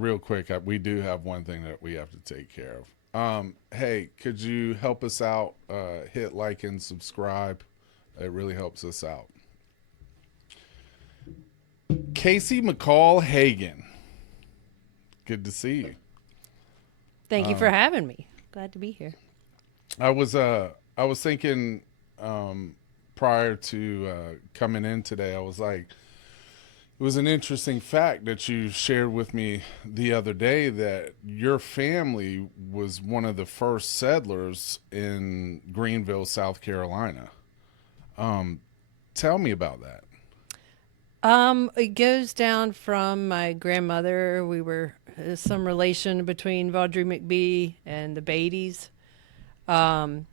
real quick, we do have one thing that we have to take care of. Hey, could you help us out? Hit like and subscribe. It really helps us out. Kacey McCall Hagen. Good to see you. Thank you for having me. Glad to be here. I was thinking prior to coming in today, I was like, it was an interesting fact that you shared with me the other day that your family was one of the first settlers in Greenville, South Carolina. Tell me about that. It goes down from my grandmother. We were some relation between Vaudrey McBee and the Beatties. Um,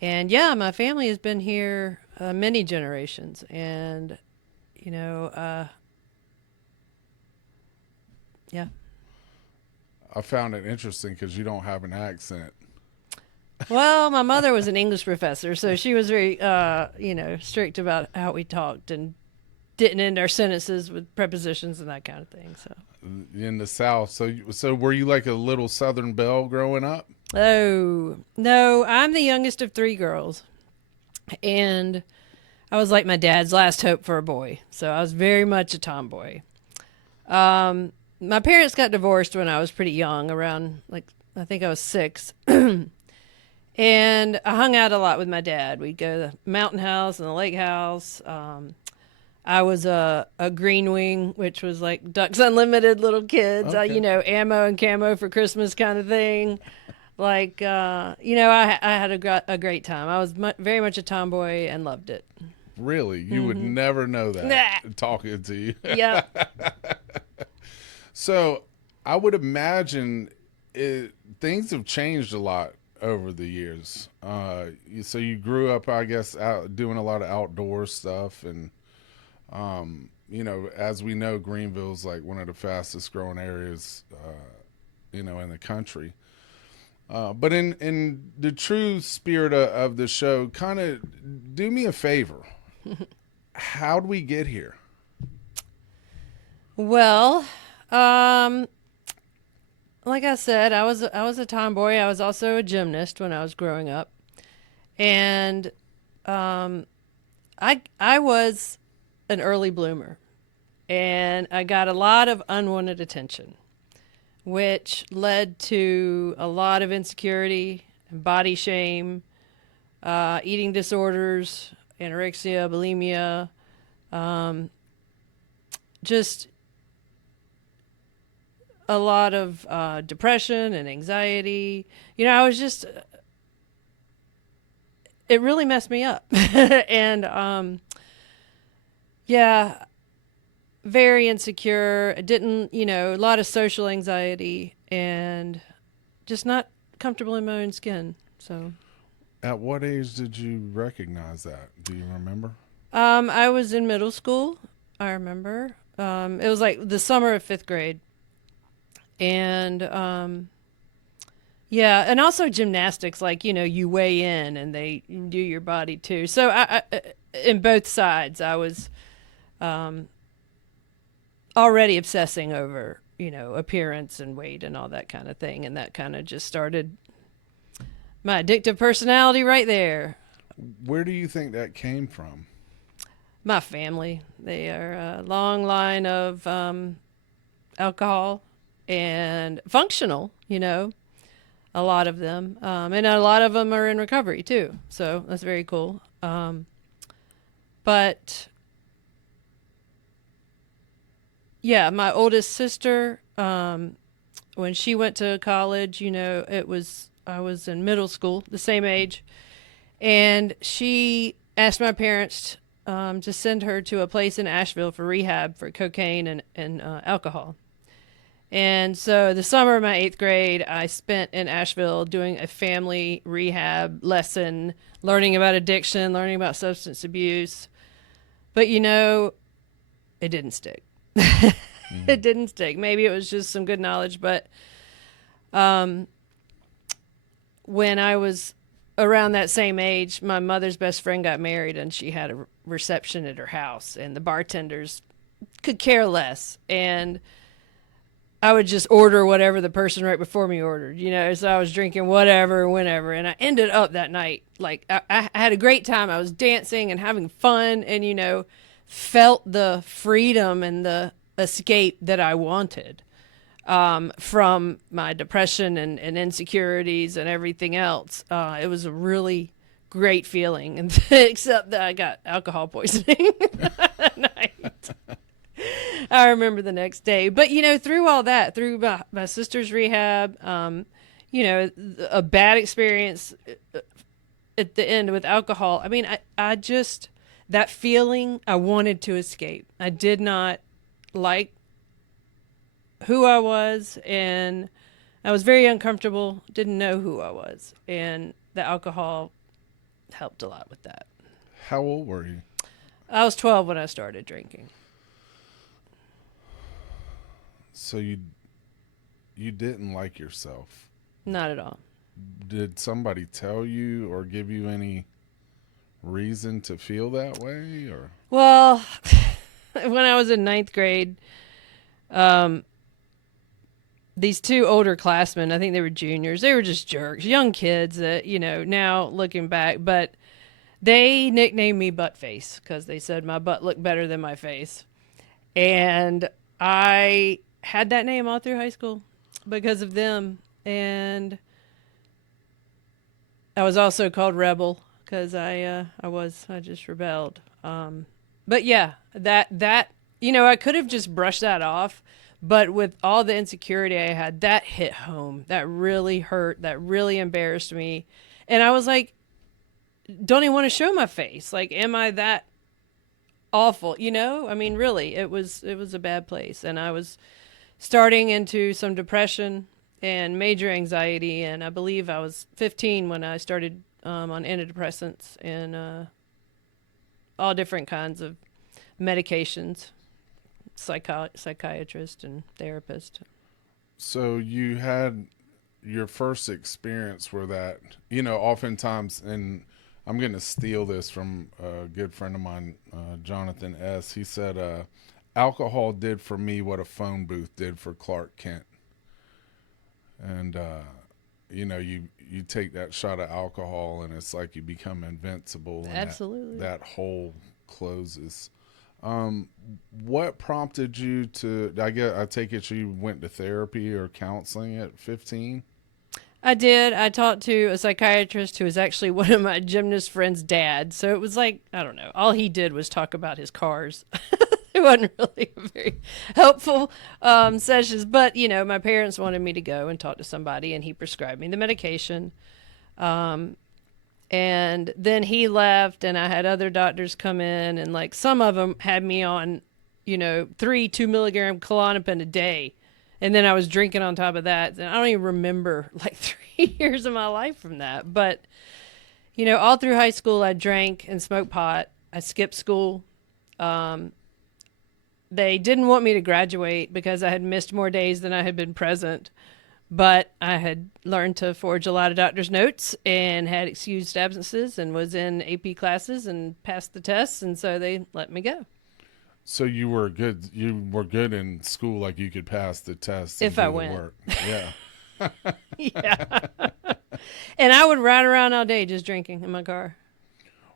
and yeah, my family has been here many generations, and you know, yeah. I found it interesting because you don't have an accent. Well, my mother was an English professor, so she was very, strict about how we talked and didn't end our sentences with prepositions and that kind of thing. So, In the South. So were you like a little Southern belle growing up? oh no, I'm the youngest of three girls, and I was like my dad's last hope for a boy. So I was very much a tomboy. My parents got divorced when I was pretty young, around like I think I was 6. And I hung out a lot with my dad. We'd go to the mountain house and the lake house. I was a green wing, which was like Ducks Unlimited little kids, Okay. ammo and camo for Christmas kind of thing. Like, I had a great time. I was very much a tomboy and loved it. Really? You would never know that Nah. talking to you. Yep. So I would imagine things have changed a lot over the years. So you grew up, I guess, out doing a lot of outdoor stuff, and as we know, Greenville's like one of the fastest growing areas, in the country. But in the true spirit of the show, kind of do me a favor. How do we get here? Well, um, like I said, I was a tomboy. I was also a gymnast when I was growing up, and um, I was an early bloomer, and I got a lot of unwanted attention, which led to a lot of insecurity, body shame, eating disorders, anorexia, bulimia, um, just a lot of depression and anxiety. I was just, it really messed me up. And yeah, very insecure. I didn't, a lot of social anxiety and just not comfortable in my own skin. So, At what age did you recognize that? Do you remember? I was in middle school. I remember. It was like the summer of 5th grade. And yeah, and also gymnastics, like, you weigh in and they do your body too. So in both sides, I was um, already obsessing over, appearance and weight and all that kind of thing. And that kind of just started my addictive personality right there. Where do you think that came from? My family, they are a long line of alcohol and functional, a lot of them. And a lot of them are in recovery too. So that's very cool. But yeah, my oldest sister, when she went to college, I was in middle school, the same age. And she asked my parents to send her to a place in Asheville for rehab for cocaine and alcohol. And so the summer of my 8th grade, I spent in Asheville doing a family rehab lesson, learning about addiction, learning about substance abuse. But it didn't stick. It didn't stick. Maybe it was just some good knowledge, but um, when I was around that same age, my mother's best friend got married, and she had a reception at her house, and the bartenders could care less. And I would just order whatever the person right before me ordered, you know. So I was drinking whatever, whenever, and I ended up that night like I had a great time. I was dancing and having fun, and you know, felt the freedom and the escape that I wanted from my depression and insecurities and everything else. It was a really great feeling, and except that I got alcohol poisoning that night. I remember the next day. But, you know, through all that, through my sister's rehab, you know, a bad experience at the end with alcohol. I mean, I just, that feeling, I wanted to escape. I did not like who I was, and I was very uncomfortable, didn't know who I was. And the alcohol helped a lot with that. How old were you? I was 12 when I started drinking. So you didn't like yourself? Not at all. Did somebody tell you or give you any reason to feel that way? Or Well, when I was in ninth grade, these two older classmen, I think they were juniors, they were just jerks, young kids that, you know, now looking back, but they nicknamed me Buttface because they said my butt looked better than my face. And I had that name all through high school because of them. And I was also called Rebel because I just rebelled. But yeah, that, you know, I could have just brushed that off, but with all the insecurity I had, that hit home. That really hurt. That really embarrassed me. And I was like, don't even want to show my face. Like, am I that awful? You know, I mean, really, it was a bad place. And I was starting into some depression and major anxiety. And I believe I was 15 when I started on antidepressants and all different kinds of medications, psychiatrist and therapist. so you had your first experience where that, you know, oftentimes, and I'm going to steal this from a good friend of mine, Jonathan S. He said, alcohol did for me what a phone booth did for Clark Kent. And, you know, you take that shot of alcohol and it's like you become invincible. And Absolutely. that hole closes. What prompted you to, I take it you went to therapy or counseling at 15? I did. I talked to a psychiatrist who was actually one of my gymnast friend's dad. So it was like, I don't know, all he did was talk about his cars. It wasn't really a very helpful sessions. But, you know, my parents wanted me to go and talk to somebody, and he prescribed me the medication. And then he left, and I had other doctors come in, and like some of them had me on, you know, 2 milligram Klonopin a day. And then I was drinking on top of that. And I don't even remember like 3 years of my life from that. But, you know, all through high school, I drank and smoked pot. I skipped school. They didn't want me to graduate because I had missed more days than I had been present. But I had learned to forge a lot of doctor's notes and had excused absences and was in AP classes and passed the tests. And so they let me go. So you were good in school, like you could pass the test and If do I the went. work. Yeah. Yeah. And I would ride around all day just drinking in my car.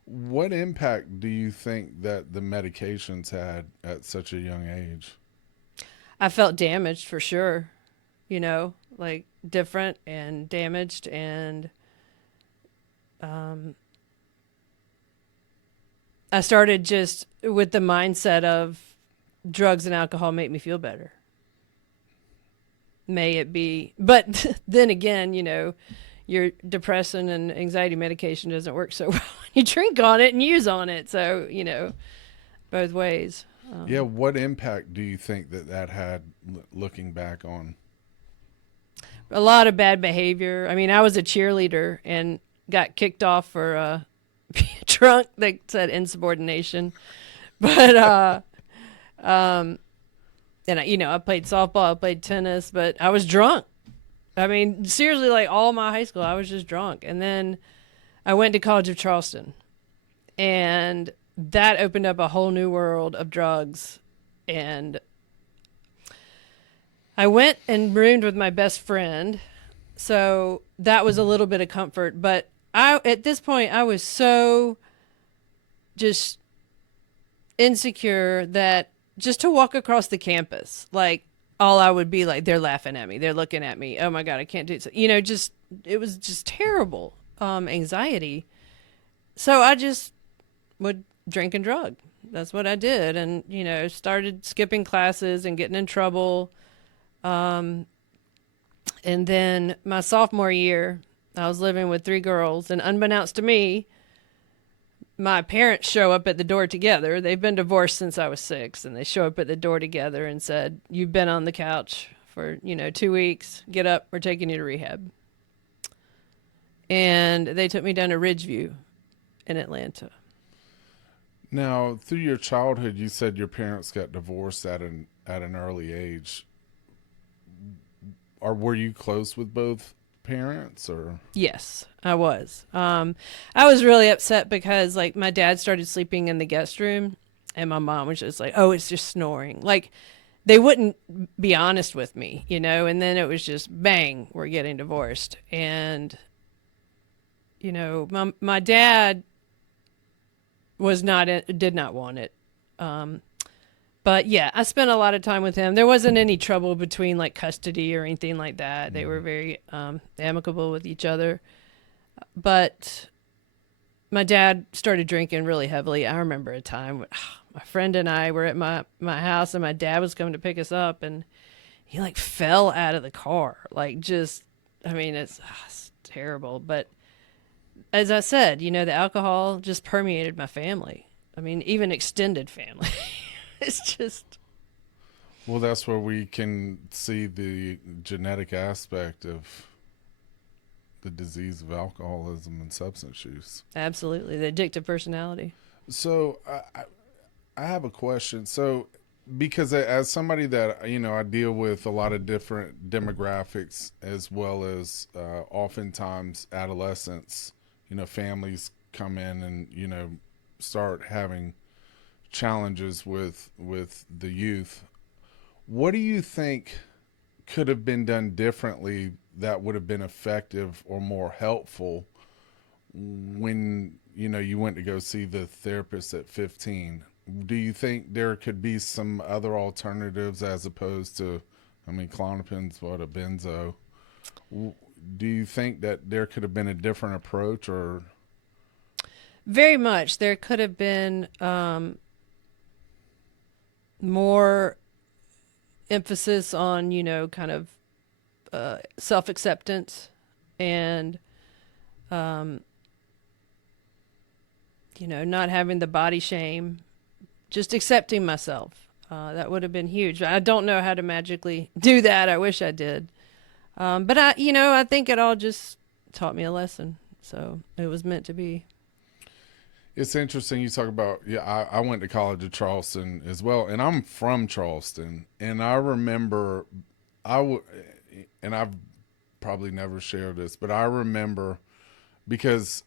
What impact do you think that the medications had at such a young age? I felt damaged for sure, you know, like different and damaged. And I started just with the mindset of drugs and alcohol make me feel better. May it be. But then again, you know, your depression and anxiety medication doesn't work so well when you drink on it and use on it. So, you know, both ways. Yeah. What impact do you think that had looking back on? A lot of bad behavior. I mean, I was a cheerleader and got kicked off for being drunk. They said insubordination. But, and you know, I played softball, I played tennis, but I was drunk. I mean, seriously, like all my high school, I was just drunk. And then I went to College of Charleston, and that opened up a whole new world of drugs. And I went and roomed with my best friend, so that was a little bit of comfort. But at this point, I was so just insecure that just to walk across the campus, like all I would be like, they're laughing at me, they're looking at me. Oh my God, I can't do it. Just it was just terrible anxiety. So I just would drink and drug. That's what I did, and started skipping classes and getting in trouble. Um, and then my sophomore year, I was living with three girls, and unbeknownst to me, my parents show up at the door together. They've been divorced since I was 6, and they show up at the door together and said, "You've been on the couch for 2 weeks. Get up. We're taking you to rehab." And they took me down to Ridgeview in Atlanta. Now, through your childhood, you said your parents got divorced at an early age. Or were you close with both parents, or? Yes, I was. I was really upset because like my dad started sleeping in the guest room, and my mom was just like, "Oh, it's just snoring." Like they wouldn't be honest with me, and then it was just bang, we're getting divorced. And my dad did not want it. But yeah, I spent a lot of time with him. There wasn't any trouble between like custody or anything like that. They were very amicable with each other. But my dad started drinking really heavily. I remember a time when, my friend and I were at my house, and my dad was coming to pick us up, and he like fell out of the car. Like just, I mean, it's terrible. But as I said, the alcohol just permeated my family. I mean, even extended family. It's just. Well, that's where we can see the genetic aspect of the disease of alcoholism and substance use. Absolutely. The addictive personality. So I have a question. So because as somebody that, I deal with a lot of different demographics, as well as oftentimes adolescents, families come in and, start having challenges with the youth. What do you think could have been done differently that would have been effective or more helpful when you went to go see the therapist at 15? Do you think there could be some other alternatives as opposed to, I mean, Klonopin's what, a benzo? Do you think that there could have been a different approach, or? Very much. There could have been more emphasis on, kind of self-acceptance and, not having the body shame, just accepting myself. That would have been huge. I don't know how to magically do that. I wish I did. But I think it all just taught me a lesson. So it was meant to be. It's interesting you talk about, I went to college at Charleston as well, and I'm from Charleston, and I remember, and I've probably never shared this, but I remember because,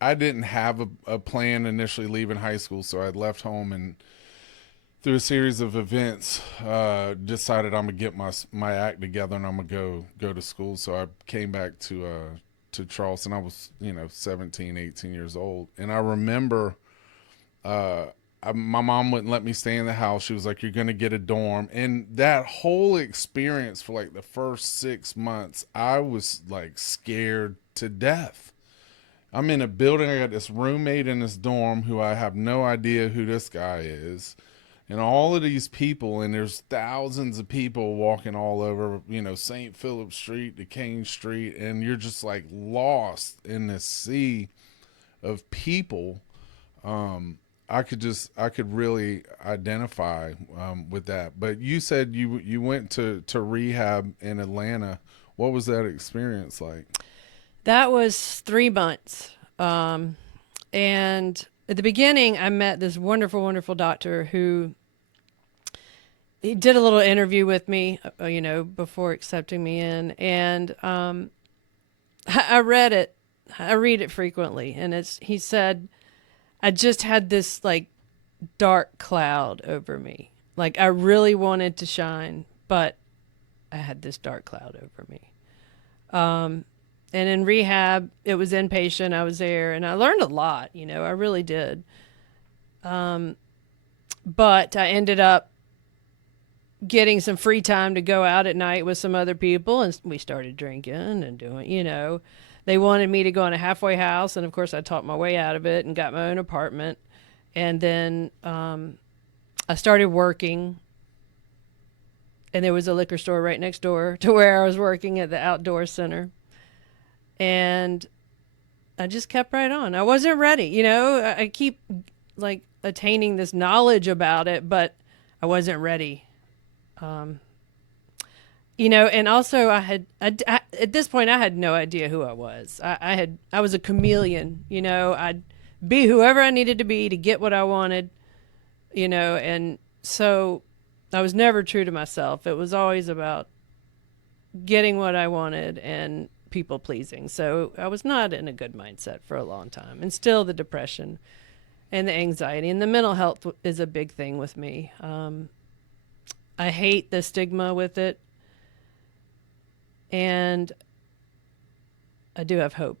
I didn't have a plan initially leaving high school, so I had left home, and through a series of events, decided I'm gonna get my act together and I'm gonna go to school. So I came back to Charleston. I was 17, 18 years old, and I remember my mom wouldn't let me stay in the house. She was like, "You're gonna get a dorm," and that whole experience for like the first 6 months, I was like scared to death. I'm in a building. I got this roommate in this dorm who I have no idea who this guy is. And all of these people, and there's thousands of people walking all over, St. Philip Street to Kane Street, and you're just like lost in this sea of people. I could really identify with that. But you said you went to rehab in Atlanta. What was that experience like? That was 3 months. And at the beginning, I met this wonderful, wonderful doctor who he did a little interview with me, before accepting me in. And I read it. I read it frequently. And he said, I just had this like dark cloud over me. Like I really wanted to shine, but I had this dark cloud over me. And in rehab, it was inpatient. I was there and I learned a lot, I really did. But I ended up getting some free time to go out at night with some other people, and we started drinking and doing. They wanted me to go in a halfway house, and of course I talked my way out of it and got my own apartment. And then I started working, and there was a liquor store right next door to where I was working at the outdoor center. And I just kept right on. I wasn't ready. I keep like attaining this knowledge about it, but I wasn't ready. And also I at this point I had no idea who I was. I was a chameleon. I'd be whoever I needed to be to get what I wanted. And so I was never true to myself. It was always about getting what I wanted and people pleasing. So I was not in a good mindset for a long time, and still the depression and the anxiety and the mental health is a big thing with me. I hate the stigma with it, and I do have hope,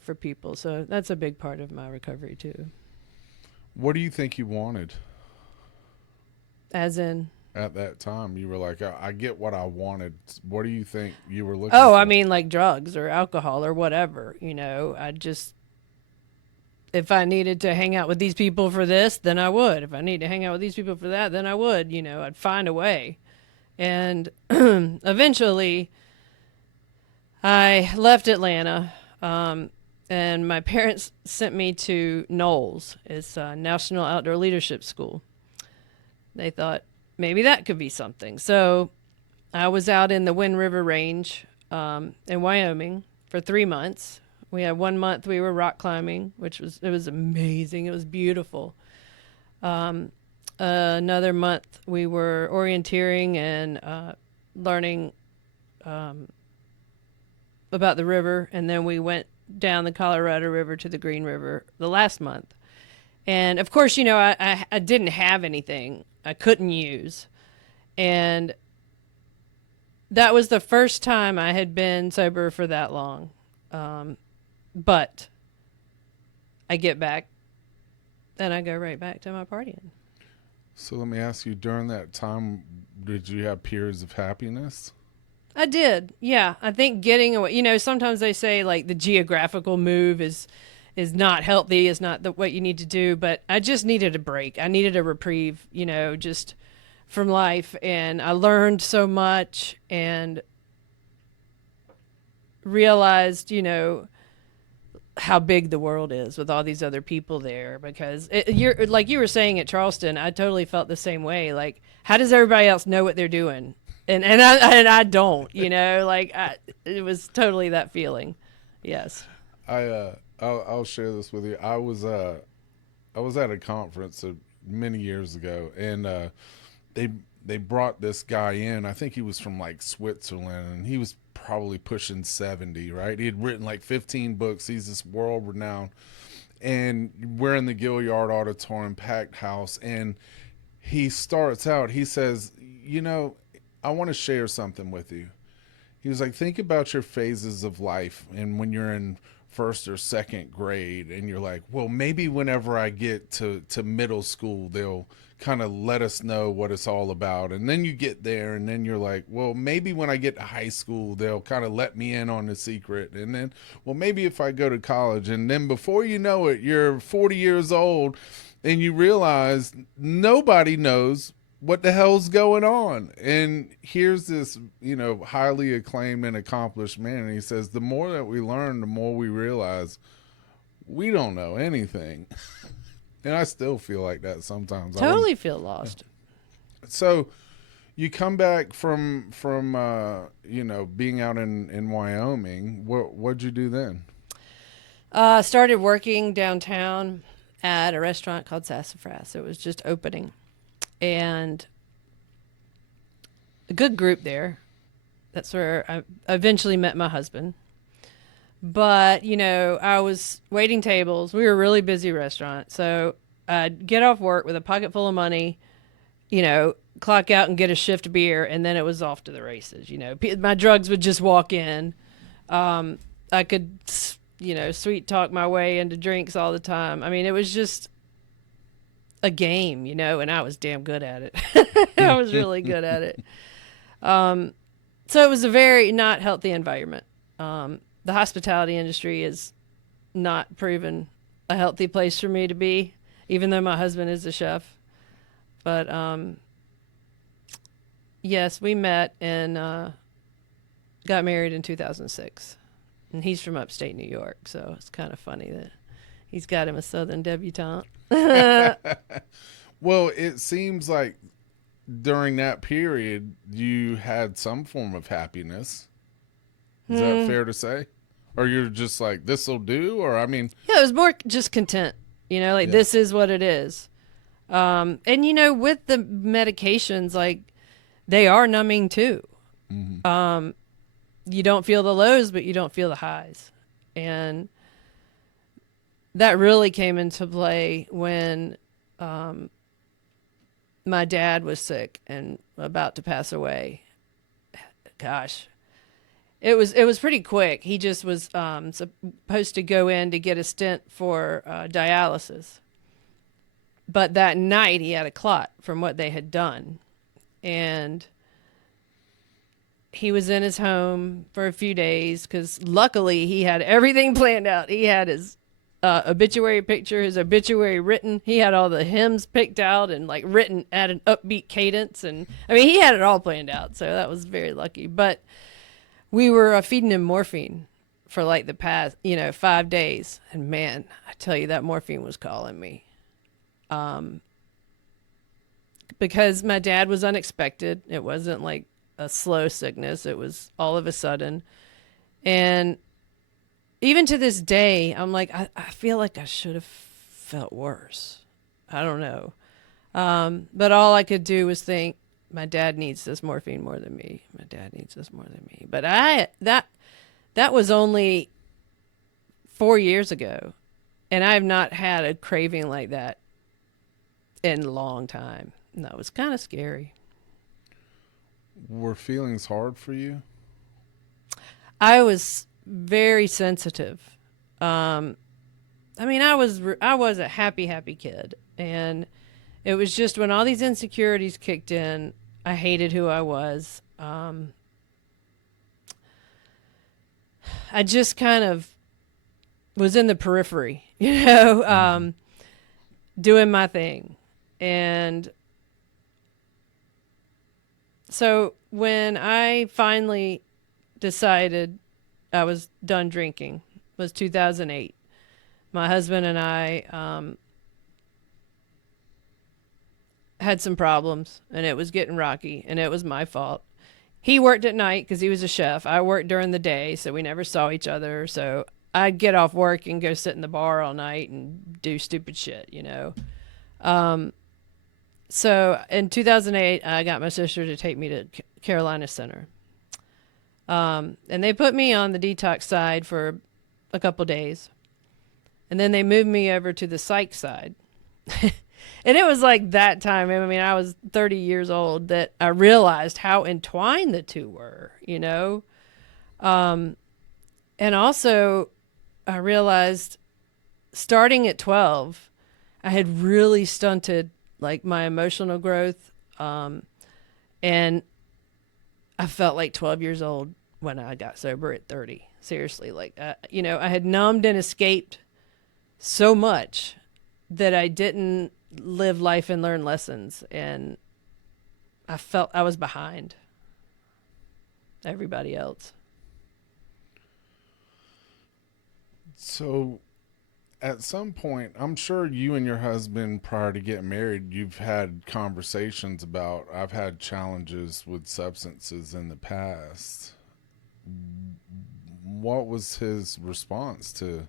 for people. So that's a big part of my recovery too. What do you think you wanted? As in? At that time, you were like, I get what I wanted. What do you think you were looking for? Oh, I mean, like drugs or alcohol or whatever, if I needed to hang out with these people for this, then I would. If I need to hang out with these people for that, then I would. I'd find a way. And eventually, I left Atlanta, and my parents sent me to Knowles. It's a National Outdoor Leadership School. They thought maybe that could be something. So I was out in the Wind River Range in Wyoming for 3 months. We had 1 month we were rock climbing, it was amazing. It was beautiful. Another month we were orienteering and learning about the river, and then we went down the Colorado River to the Green River the last month. And of course, I didn't have anything I couldn't use. And that was the first time I had been sober for that long. But I get back and I go right back to my partying. So let me ask you, during that time, did you have periods of happiness? I did. Yeah. I think getting away, sometimes they say like the geographical move is not healthy, is not what you need to do, but I just needed a break. I needed a reprieve, just from life. And I learned so much and realized, how big the world is with all these other people there, because you're like you were saying at Charleston, I totally felt the same way. Like, how does everybody else know what they're doing? And I don't, it was totally that feeling. Yes. I'll share this with you. I was at a conference many years ago, and they brought this guy in. I think he was from like Switzerland, and he was probably pushing 70, right? He had written like 15 books. He's this world renowned, and we're in the Gilliard Auditorium, packed house, and he starts out. He says, I want to share something with you. He was like, think about your phases of life, and when you're in first or second grade, and you're like, well, maybe whenever I get to middle school, they'll kind of let us know what it's all about. And then you get there, and then you're like, well, maybe when I get to high school, they'll kind of let me in on the secret. And then, well, maybe if I go to college. And then before you know it, you're 40 years old, and you realize nobody knows what the hell's going on. And here's this, highly acclaimed and accomplished man. And he says, the more that we learn, the more we realize we don't know anything. And I still feel like that sometimes. Totally feel lost. So you come back from being out in Wyoming. What'd you do then? Started working downtown at a restaurant called Sassafras. It was just opening. And a good group there. That's where I eventually met my husband. But, I was waiting tables. We were a really busy restaurant. So I'd get off work with a pocket full of money, you know, clock out and get a shift beer, and then it was off to the races. You know, my drugs would just walk in. I could, you know, sweet talk my way into drinks all the time. I mean, it was just a game, you know, and I was damn good at it. I was really good at it. So it was a very not healthy environment. The hospitality industry is not proven a healthy place for me to be, even though my husband is a chef. But yes, we met and got married in 2006. And he's from upstate New York, so it's kind of funny that he's got him a Southern debutante. Well, it seems like during that period, you had some form of happiness. Is that fair to say? Or you're just like, this will do? Or, I mean... Yeah, it was more just content. You know, like, this is what it is. And, you know, with the medications, like, they are numbing too. Mm-hmm. You don't feel the lows, but you don't feel the highs. And that really came into play when my dad was sick and about to pass away. Gosh, it was pretty quick. He just was supposed to go in to get a stent for dialysis. But that night he had a clot from what they had done. And he was in his home for a few days because luckily he had everything planned out. He had his obituary picture, his obituary written. He had all the hymns picked out and like written at an upbeat cadence. And I mean, he had it all planned out. So that was very lucky. But we were feeding him morphine for like the past, 5 days. And man, I tell you, that morphine was calling me. Because my dad was unexpected. It wasn't like a slow sickness. It was all of a sudden. And even to this day, I'm like, I feel like I should have felt worse. I don't know. But all I could do was think, my dad needs this morphine more than me. My dad needs this more than me. But that was only 4 years ago. And I have not had a craving like that in a long time. And that was kind of scary. Were feelings hard for you? I was very sensitive. I mean, I was a happy kid, and it was just when all these insecurities kicked in, I hated who I was. I just kind of was in the periphery, doing my thing. And so when I finally decided I was done drinking, was 2008. My husband and I had some problems, and it was getting rocky, and it was my fault. He worked at night because he was a chef. I worked during the day, so we never saw each other. So I'd get off work and go sit in the bar all night and do stupid shit, So in 2008, I got my sister to take me to Carolina Center. And they put me on the detox side for a couple days. And then they moved me over to the psych side. And it was like that time, I mean, I was 30 years old, that I realized how entwined the two were, And also I realized starting at 12, I had really stunted like my emotional growth. And I felt like 12 years old when I got sober at 30. Seriously, like, I had numbed and escaped so much that I didn't live life and learn lessons. And I felt I was behind everybody else. So at some point, I'm sure you and your husband, prior to getting married, you've had conversations about, I've had challenges with substances in the past. What was his response to?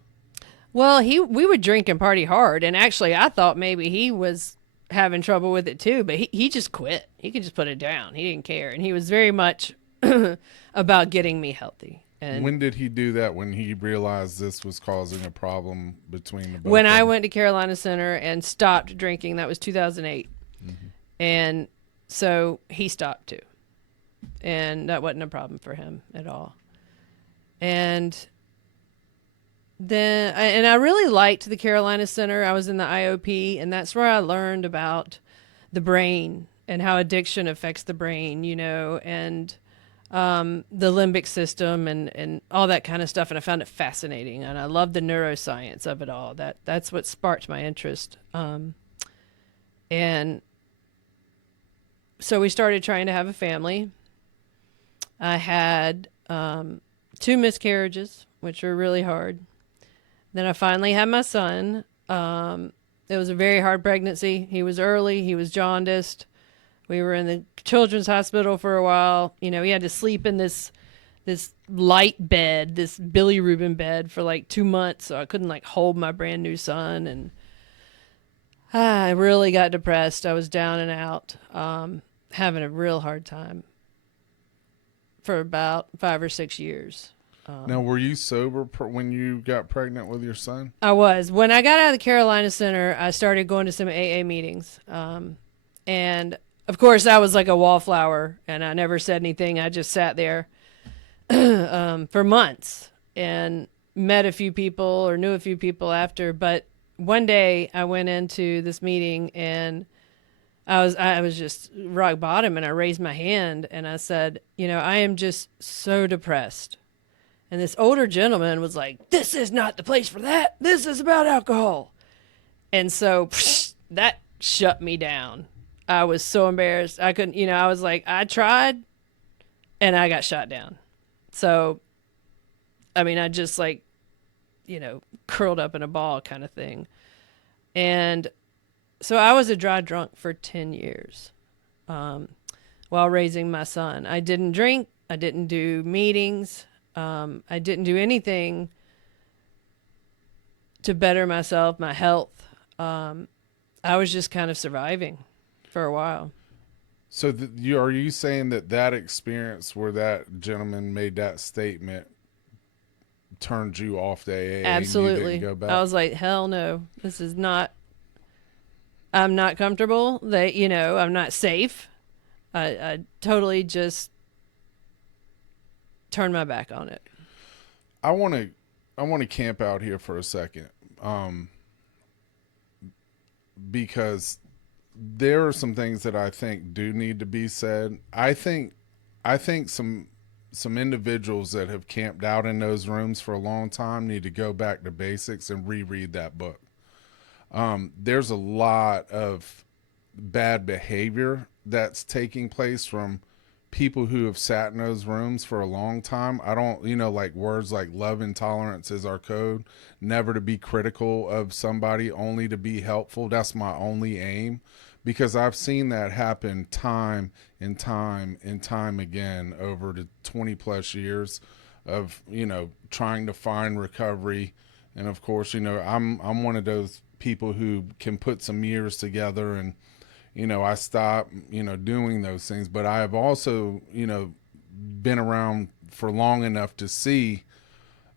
Well, we would drink and party hard. And actually, I thought maybe he was having trouble with it too, but he just quit. He could just put it down. He didn't care. And he was very much about getting me healthy. And when did he do that? When he realized this was causing a problem between the both? When I went to Carolina Center and stopped drinking, that was 2008. Mm-hmm. And So he stopped too. And that wasn't a problem for him at all. And then I really liked the Carolina Center. I was in the IOP, and that's where I learned about the brain and how addiction affects the brain, and the limbic system and all that kind of stuff. And I found it fascinating, and I loved the neuroscience of it all. That's what sparked my interest. And so we started trying to have a family. I had 2 miscarriages, which were really hard. Then I finally had my son. It was a very hard pregnancy. He was early. He was jaundiced. We were in the children's hospital for a while. He had to sleep in this light bed, this bilirubin bed for like 2 months. So I couldn't like hold my brand new son. And I really got depressed. I was down and out, having a real hard time for about 5 or 6 years. Now, were you sober when you got pregnant with your son? I was. When I got out of the Carolina Center, I started going to some AA meetings. And of course, I was like a wallflower, and I never said anything. I just sat there for months and met a few people or knew a few people after. But one day I went into this meeting, and I was just rock bottom, and I raised my hand and I said, I am just so depressed. And this older gentleman was like, "This is not the place for that. This is about alcohol." And so that shut me down. I was so embarrassed. I couldn't, I was like, I tried and I got shot down. So, I just like, curled up in a ball kind of thing. And so I was a dry drunk for 10 years while raising my son. I didn't drink. I didn't do meetings. I didn't do anything to better myself, my health. I was just kind of surviving for a while. So are you saying that experience where that gentleman made that statement turned you off to AA? Absolutely. And you didn't go back? I was like, hell no, this is not, I'm not comfortable. I'm not safe. I totally just turn my back on it. I want to camp out here for a second, because there are some things that I think do need to be said. I think some individuals that have camped out in those rooms for a long time need to go back to basics and reread that book. There's a lot of bad behavior that's taking place from people who have sat in those rooms for a long time. I don't, like words like love and tolerance is our code, never to be critical of somebody, only to be helpful. That's my only aim, because I've seen that happen time and time and time again over the 20 plus years of, trying to find recovery. And of course, I'm one of those people who can put some years together and, I stopped, doing those things. But I have also, been around for long enough to see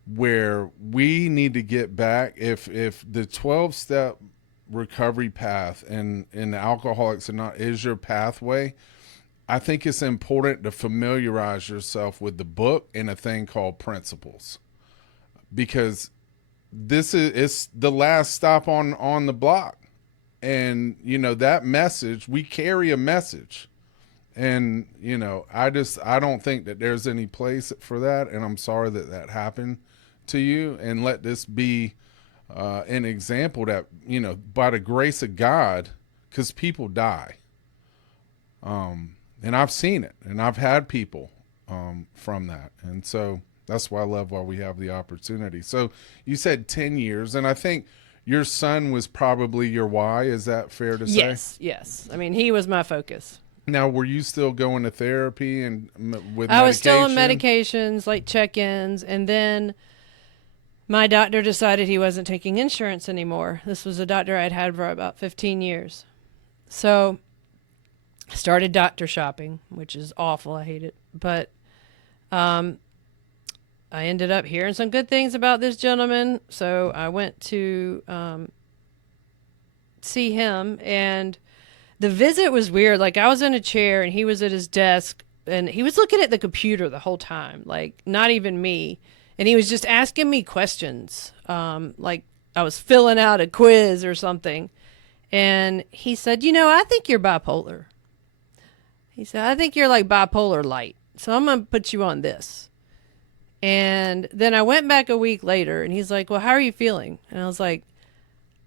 where we need to get back. If the 12-step recovery path and the Alcoholics Anonymous is your pathway, I think it's important to familiarize yourself with the book and a thing called principles, because this is the last stop on the block. And, that message, we carry a message. And, I don't think that there's any place for that. And I'm sorry that happened to you. And let this be an example that, by the grace of God, because people die. And I've seen it, and I've had people from that. And so that's why I love while we have the opportunity. So you said 10 years, and I think your son was probably your why. Is that fair to say? Yes. He was my focus. Now, were you still going to therapy and with medication? I was still on medications, like check-ins, and then my doctor decided he wasn't taking insurance anymore. This was a doctor I'd had for about 15 years. So I started doctor shopping, which is awful. I hate it. But I ended up hearing some good things about this gentleman, so I went to see him, and The visit was weird. Like, I was in a chair and he was at his desk and he was looking at the computer the whole time, like not even me. And he was just asking me questions, like I was filling out a quiz or something. And he said, I think you're bipolar. He said, I think you're like bipolar light. So I'm going to put you on this. And then I went back a week later and he's like, well, how are you feeling? And I was like,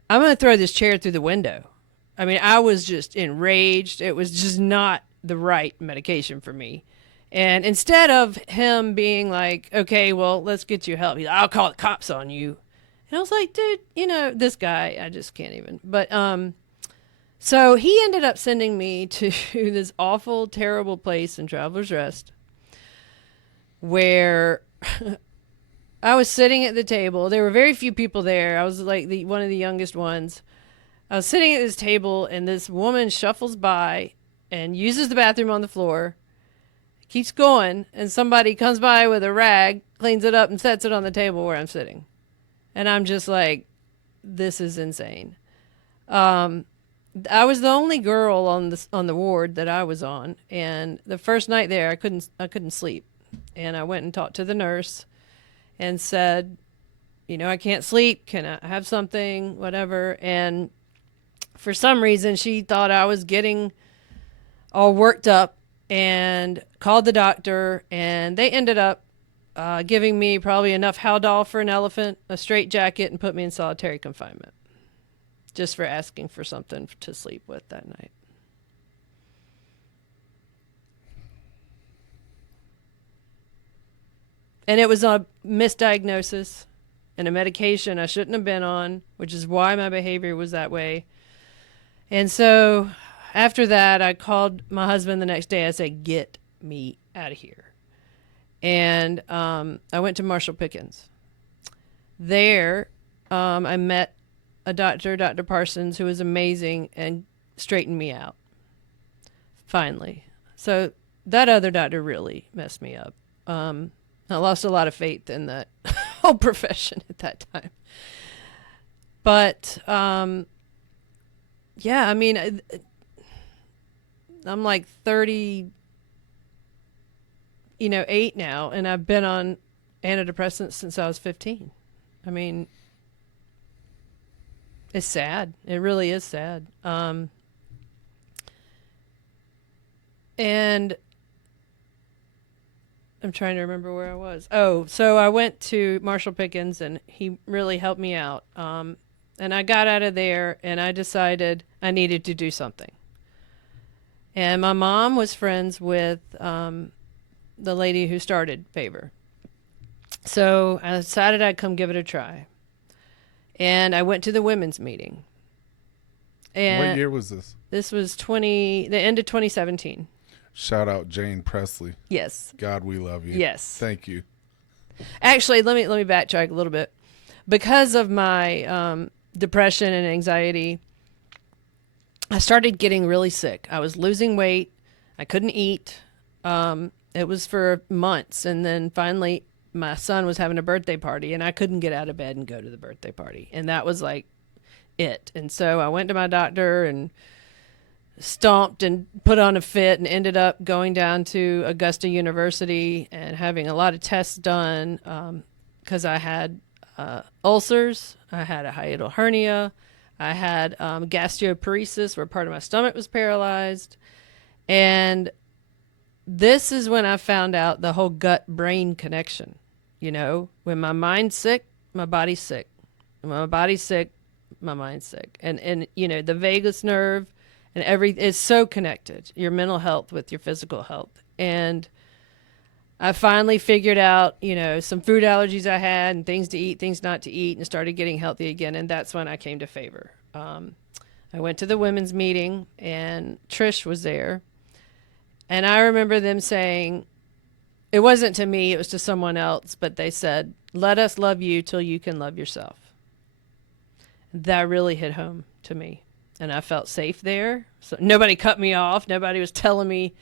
I'm going to throw this chair through the window. I mean, I was just enraged. It was just not the right medication for me. And instead of him being like, okay, well, let's get you help, I'll call the cops on you. And I was like, dude, this guy, I just can't even. But so he ended up sending me to this awful, terrible place in Travelers Rest where I was sitting at the table. There were very few people there. I was like one of the youngest ones. I was sitting at this table and this woman shuffles by and uses the bathroom on the floor, keeps going, and somebody comes by with a rag, cleans it up, and sets it on the table where I'm sitting. And I'm just like, this is insane. I was the only girl on the ward that I was on, and the first night there, I couldn't sleep, and I went and talked to the nurse, and said, I can't sleep. Can I have something? Whatever. And for some reason, she thought I was getting all worked up, and called the doctor, and they ended up giving me probably enough Haldol for an elephant, a straitjacket, and put me in solitary confinement just for asking for something to sleep with that night. And it was a misdiagnosis and a medication I shouldn't have been on, which is why my behavior was that way. And so after that, I called my husband the next day. I said, get me out of here. And I went to Marshall Pickens. There, I met a doctor, Dr. Parsons, who was amazing and straightened me out. Finally. So that other doctor really messed me up. I lost a lot of faith in that whole profession at that time. But, yeah, I mean, I'm like 38 now, and I've been on antidepressants since I was 15. I mean, it's sad. It really is sad. And I'm trying to remember where I was. Oh, so I went to Marshall Pickens, and he really helped me out. And I got out of there, and I decided I needed to do something. And my mom was friends with the lady who started Favor. So I decided I'd come give it a try. And I went to the women's meeting. And what year was this? This was the end of 2017. Shout out Jane Presley. Yes. God, we love you. Yes. Thank you. Actually, let me backtrack a little bit. Because of my depression and anxiety, I started getting really sick. I was losing weight. I couldn't eat. It was for months. And then finally, my son was having a birthday party, and I couldn't get out of bed and go to the birthday party. And that was like it. And so I went to my doctor and stomped and put on a fit, and ended up going down to Augusta University and having a lot of tests done because I had ulcers. I had a hiatal hernia. I had gastroparesis, where part of my stomach was paralyzed. And this is when I found out the whole gut-brain connection. When my mind's sick, my body's sick. When my body's sick, my mind's sick. And the vagus nerve and it's so connected, your mental health with your physical health. And I finally figured out, some food allergies I had and things to eat, things not to eat, and started getting healthy again. And that's when I came to Favor. I went to the women's meeting, and Trish was there. And I remember them saying, it wasn't to me, it was to someone else, but they said, let us love you till you can love yourself. That really hit home to me. And I felt safe there. So nobody cut me off. Nobody was telling me,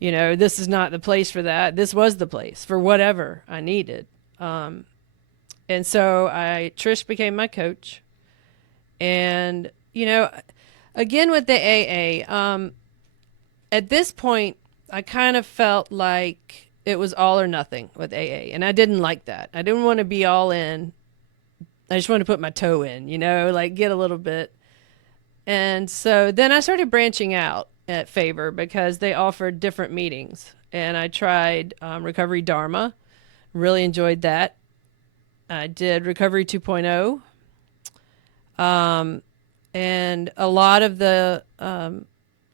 this is not the place for that. This was the place for whatever I needed. And so Trish became my coach. And, Again with the AA, at this point, I kind of felt like it was all or nothing with AA, and I didn't like that. I didn't want to be all in. I just wanted to put my toe in, like get a little bit. And so then I started branching out at Favor because they offered different meetings. And I tried Recovery Dharma, really enjoyed that. I did Recovery 2.0, and a lot of the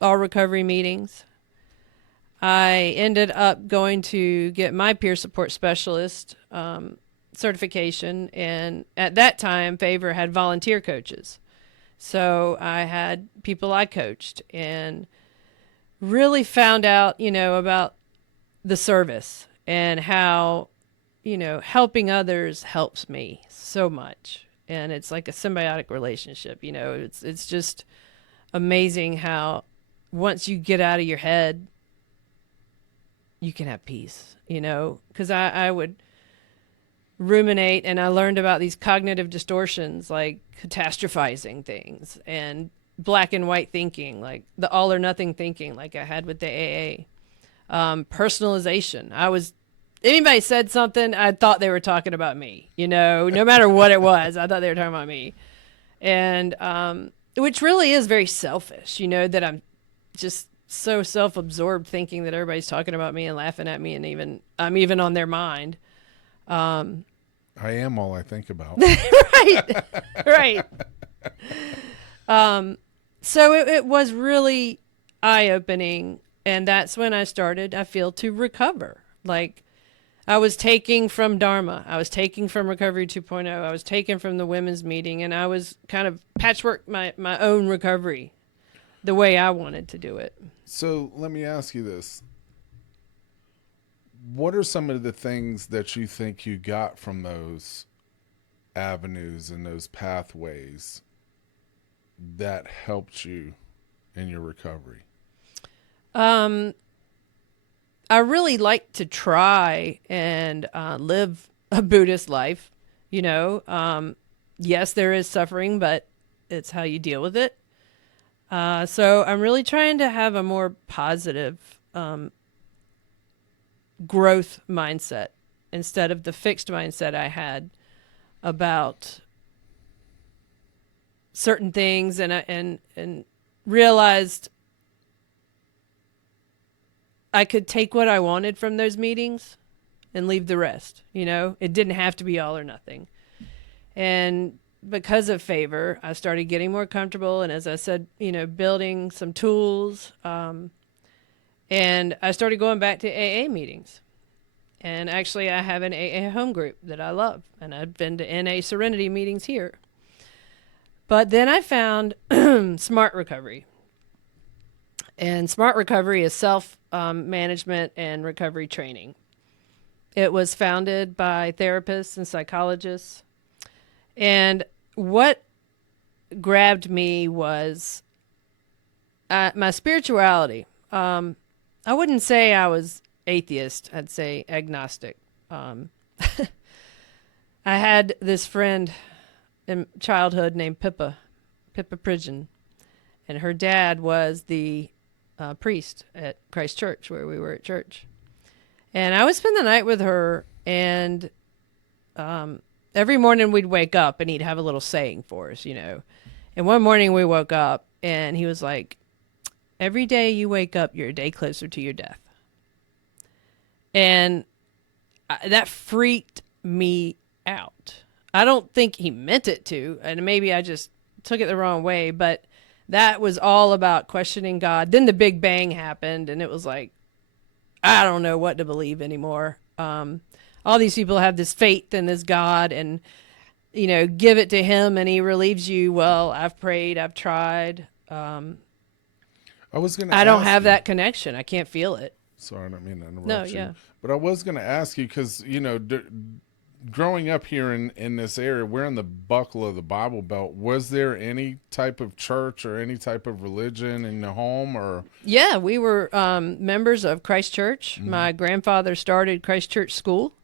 all recovery meetings. I ended up going to get my peer support specialist certification, and at that time, Favor had volunteer coaches. So I had people I coached and really found out, about the service and how, helping others helps me so much. And it's like a symbiotic relationship, it's just amazing how once you get out of your head, you can have peace, because I would ruminate, and I learned about these cognitive distortions like catastrophizing things and black and white thinking, like the all or nothing thinking like I had with the AA. Personalization. Anybody said something, I thought they were talking about me, no matter what it was, I thought they were talking about me. And which really is very selfish, that I'm just so self-absorbed thinking that everybody's talking about me and laughing at me, and I'm even on their mind. I am all I think about. Right. Right. So it was really eye-opening, and that's when I started, I feel, to recover. Like, I was taking from Dharma, I was taking from Recovery 2.0, I was taking from the women's meeting, and I was kind of patchwork my own recovery the way I wanted to do it. So let me ask you this. What are some of the things that you think you got from those avenues and those pathways that helped you in your recovery? I really like to try and live a Buddhist life. Yes, there is suffering, but it's how you deal with it. So I'm really trying to have a more positive growth mindset instead of the fixed mindset I had about certain things, and realized I could take what I wanted from those meetings and leave the rest. It didn't have to be all or nothing. And because of Favor, I started getting more comfortable, and as I said, building some tools, and I started going back to AA meetings. And actually, I have an AA home group that I love, and I've been to NA Serenity meetings here. But then I found Smart Recovery. And Smart Recovery is self-management and recovery training. It was founded by therapists and psychologists. And what grabbed me was my spirituality. I wouldn't say I was atheist. I'd say agnostic. I had this friend in childhood named Pippa Pridgeon, and her dad was the priest at Christ Church, where we were at church. And I would spend the night with her, and every morning we'd wake up and he'd have a little saying for us, And one morning we woke up and he was like, "Every day you wake up, you're a day closer to your death." And that freaked me out. I don't think he meant it to, and maybe I just took it the wrong way, but that was all about questioning God. Then the Big Bang happened, and it was like, I don't know what to believe anymore. All these people have this faith in this God, and, give it to him and he relieves you. Well, I've prayed, I've tried. I don't have that connection. I can't feel it. Sorry, I don't mean to interrupt No, you. yeah. But I was going to ask you, because, growing up here in this area, we're in the buckle of the Bible Belt. Was there any type of church or any type of religion in the home? Or Yeah, we were members of Christ Church. Mm-hmm. My grandfather started Christ Church School.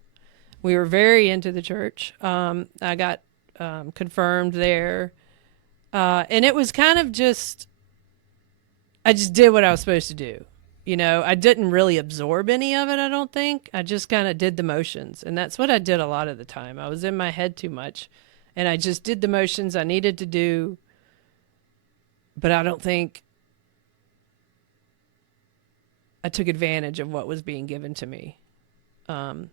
We were very into the church. I got confirmed there. And it was kind of just I just did what I was supposed to do. I didn't really absorb any of it, I don't think. I just kind of did the motions. And that's what I did a lot of the time. I was in my head too much. And I just did the motions I needed to do. But I don't think I took advantage of what was being given to me. But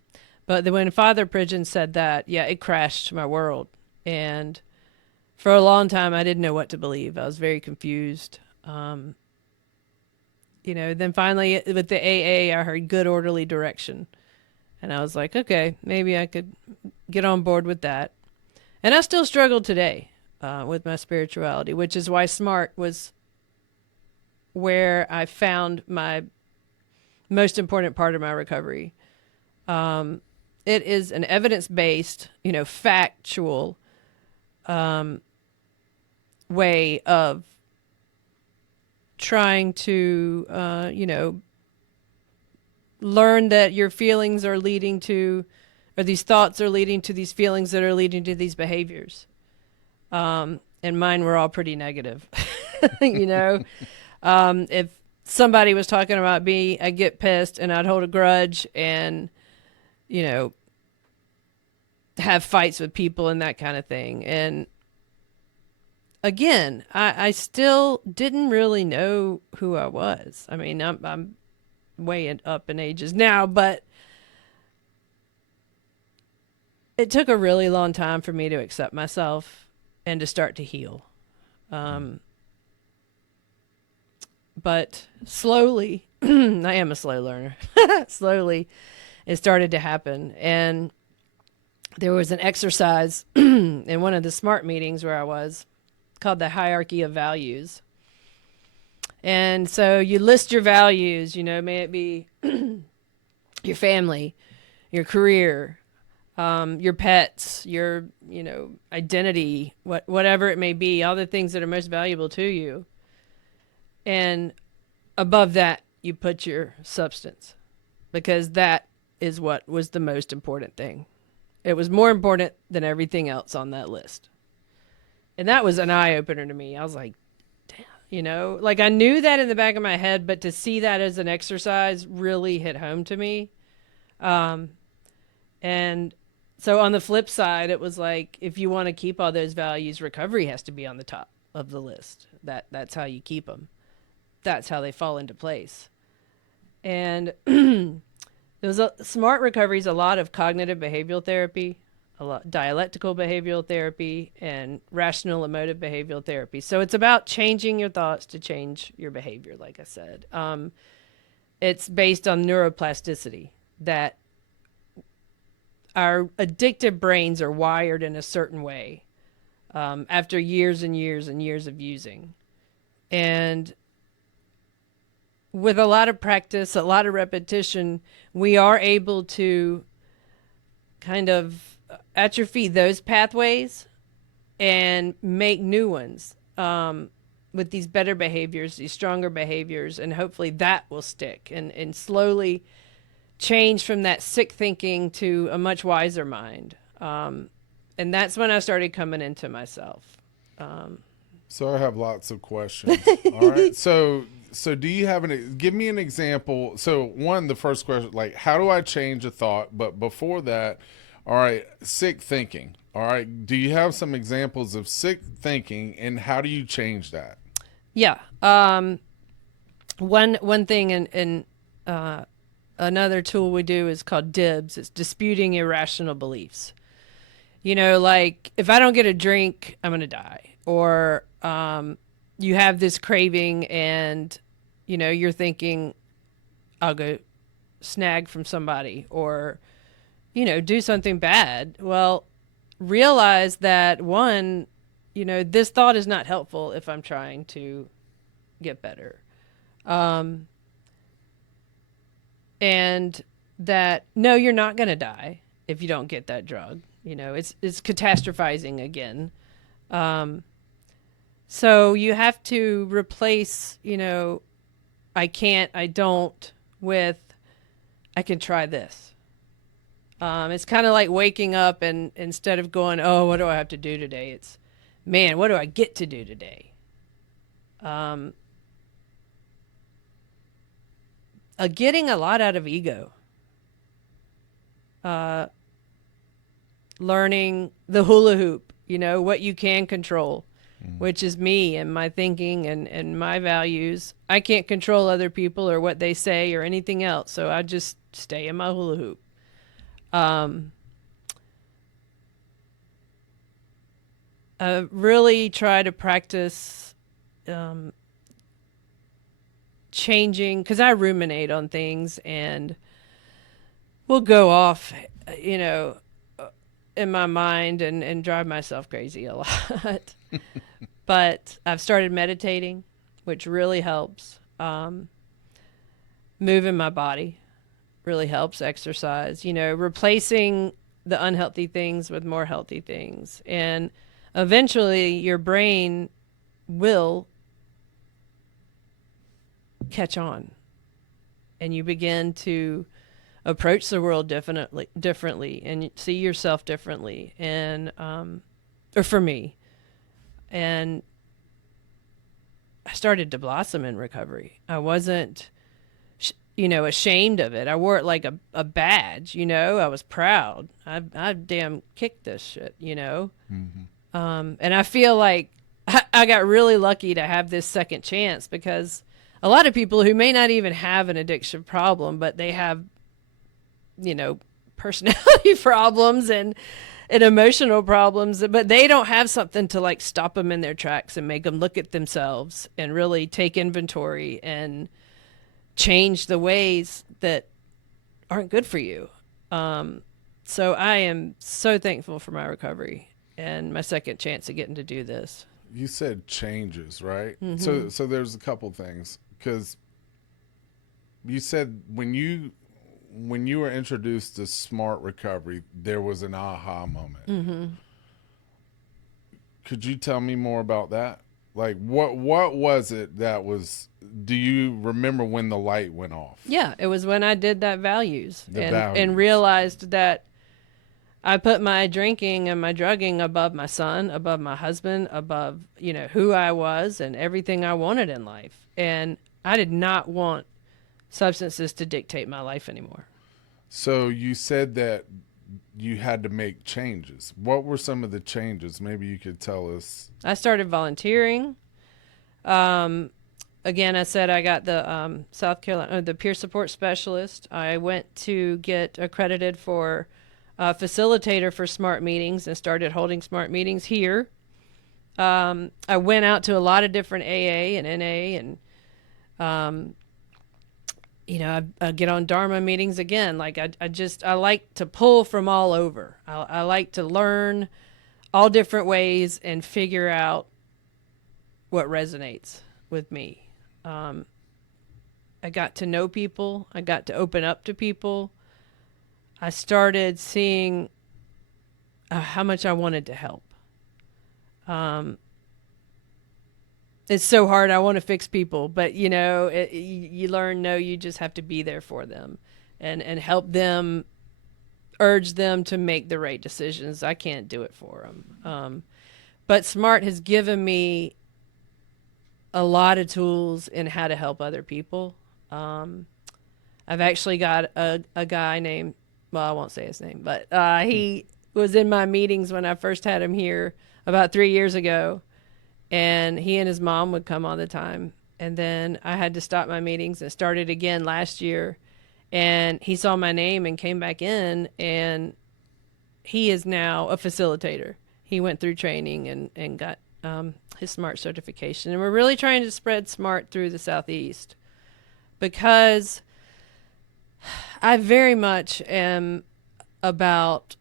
when Father Pridgeon said that, yeah, it crashed my world. And for a long time, I didn't know what to believe. I was very confused. Then finally with the AA, I heard good orderly direction. And I was like, okay, maybe I could get on board with that. And I still struggle today with my spirituality, which is why SMART was where I found my most important part of my recovery. It is an evidence-based, factual way of trying to, learn that your feelings are leading to, or these thoughts are leading to these feelings that are leading to these behaviors. And mine were all pretty negative. If somebody was talking about me, I'd get pissed and I'd hold a grudge and, have fights with people and that kind of thing. And again, I still didn't really know who I was. I mean, I'm way up in ages now, but it took a really long time for me to accept myself and to start to heal. But slowly, I am a slow learner. Slowly, it started to happen. And there was an exercise in one of the SMART meetings where I was called the hierarchy of values. And so you list your values, may it be your family, your career, your pets, your, identity, whatever it may be, all the things that are most valuable to you. And above that, you put your substance, because that is what was the most important thing. It was more important than everything else on that list. And that was an eye-opener to me. I was like, damn, like I knew that in the back of my head, but to see that as an exercise really hit home to me. And so on the flip side, it was like, if you want to keep all those values, recovery has to be on the top of the list. That's how you keep them. That's how they fall into place. And SMART recovery is a lot of cognitive behavioral therapy, a lot dialectical behavioral therapy, and rational emotive behavioral therapy. So it's about changing your thoughts to change your behavior, like I said. It's based on neuroplasticity, that our addictive brains are wired in a certain way after years and years and years of using. And with a lot of practice, a lot of repetition, we are able to kind of atrophy those pathways and make new ones with these better behaviors, these stronger behaviors, and hopefully that will stick and slowly change from that sick thinking to a much wiser mind. And that's when I started coming into myself. So I have lots of questions. All right. So do you have give me an example? So the first question, like, how do I change a thought? But before that, all right, sick thinking. All right. Do you have some examples of sick thinking and how do you change that? Yeah. One thing and another tool we do is called DIBS. It's disputing irrational beliefs. Like if I don't get a drink, I'm going to die. Or you have this craving and, you're thinking, I'll go snag from somebody or, do something bad. Well, realize that one, this thought is not helpful if I'm trying to get better. And that, no, you're not going to die if you don't get that drug. It's catastrophizing again. So you have to replace, I can't, I don't with, I can try this. It's kind of like waking up and instead of going, oh, what do I have to do today? It's, man, what do I get to do today? getting a lot out of ego. Learning the hula hoop, what you can control, which is me and my thinking and my values. I can't control other people or what they say or anything else, so I just stay in my hula hoop. I really try to practice changing, because I ruminate on things and will go off, in my mind and drive myself crazy a lot. But I've started meditating, which really helps. Moving my body really helps. Exercise, replacing the unhealthy things with more healthy things. And eventually your brain will catch on and you begin to approach the world differently and see yourself differently. And, or for me, and I started to blossom in recovery. I wasn't, ashamed of it. I wore it like a badge, I was proud. I damn kicked this shit, and I feel like I got really lucky to have this second chance, because a lot of people who may not even have an addiction problem, but they have, personality problems and emotional problems, but they don't have something to like stop them in their tracks and make them look at themselves and really take inventory and change the ways that aren't good for you. So I am so thankful for my recovery and my second chance at getting to do this. You said changes, right? Mm-hmm. So there's a couple things, because you said when you were introduced to SMART recovery, there was an aha moment. Mm-hmm. Could you tell me more about that? Like what was it that was, do you remember when the light went off? Yeah, it was when I did that values Values. And realized that I put my drinking and my drugging above my son, above my husband, above, who I was and everything I wanted in life. And I did not want substances to dictate my life anymore. So you said that you had to make changes. What were some of the changes? Maybe you could tell us. I started volunteering. Again, I said I got the South Carolina, the peer support specialist. I went to get accredited for facilitator for SMART meetings and started holding SMART meetings here. I went out to a lot of different AA and NA and I get on Dharma meetings again. Like I like to pull from all over. I like to learn all different ways and figure out what resonates with me. I got to know people. I got to open up to people. I started seeing how much I wanted to help. It's so hard. I want to fix people, but you learn, no, you just have to be there for them and help them, urge them to make the right decisions. I can't do it for them. But SMART has given me a lot of tools in how to help other people. I've actually got a guy named, well, I won't say his name, but he was in my meetings when I first had him here about 3 years ago. And he and his mom would come all the time. And then I had to stop my meetings and started again last year. And he saw my name and came back in. And he is now a facilitator. He went through training and got his SMART certification. And we're really trying to spread SMART through the Southeast, because I very much am about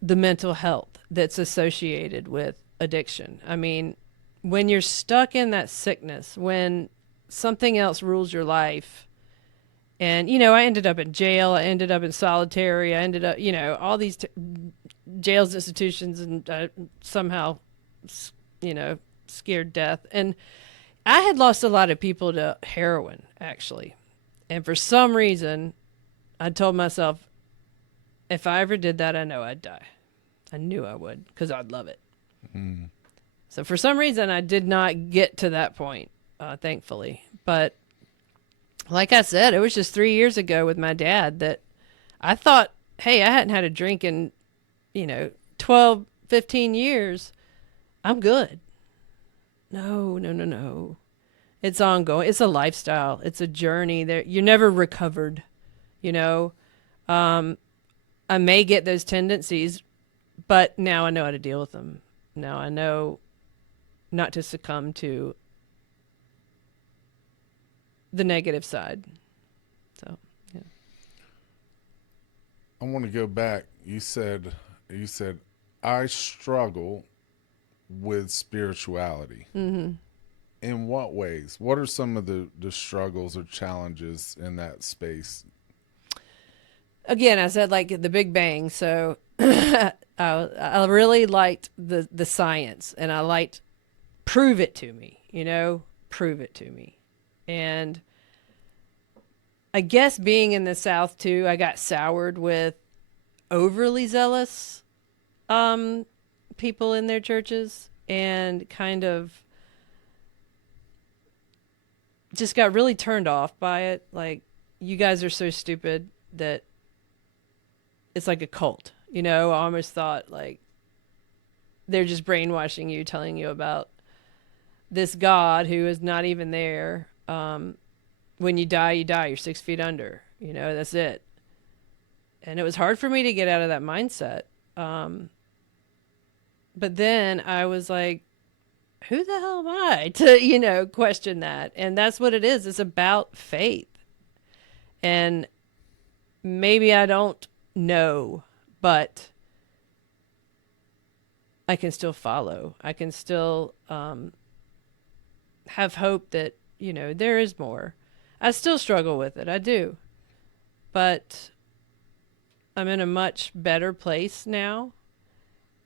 the mental health that's associated with addiction. I mean, when you're stuck in that sickness, when something else rules your life, and, I ended up in jail, I ended up in solitary, I ended up, all these jails, institutions, and somehow, scared death. And I had lost a lot of people to heroin, actually. And for some reason, I told myself, if I ever did that, I know I'd die. I knew I would, because I'd love it. Mm. So for some reason, I did not get to that point, thankfully. But like I said, it was just 3 years ago with my dad that I thought, hey, I hadn't had a drink in, 12, 15 years. I'm good. No, no, no, no. It's ongoing. It's a lifestyle. It's a journey. There, you're never recovered. You know, um, I may get those tendencies, but now I know how to deal with them. Now I know not to succumb to the negative side. So, yeah. I want to go back. You said I struggle with spirituality. Mm-hmm. In what ways? What are some of the struggles or challenges in that space? Again, I said like the Big Bang. So I really liked the science, and I liked prove it to me. Prove it to me. And I guess being in the South too, I got soured with overly zealous um, people in their churches, and kind of just got really turned off by it. Like, you guys are so stupid that it's like a cult. I almost thought like they're just brainwashing you, telling you about this God who is not even there. When you die, you die. You're 6 feet under. That's it. And it was hard for me to get out of that mindset. But then I was like, who the hell am I to, question that? And that's what it is. It's about faith. And maybe I don't know, but I can still follow. I can still have hope that, there is more. I still struggle with it. I do. But I'm in a much better place now.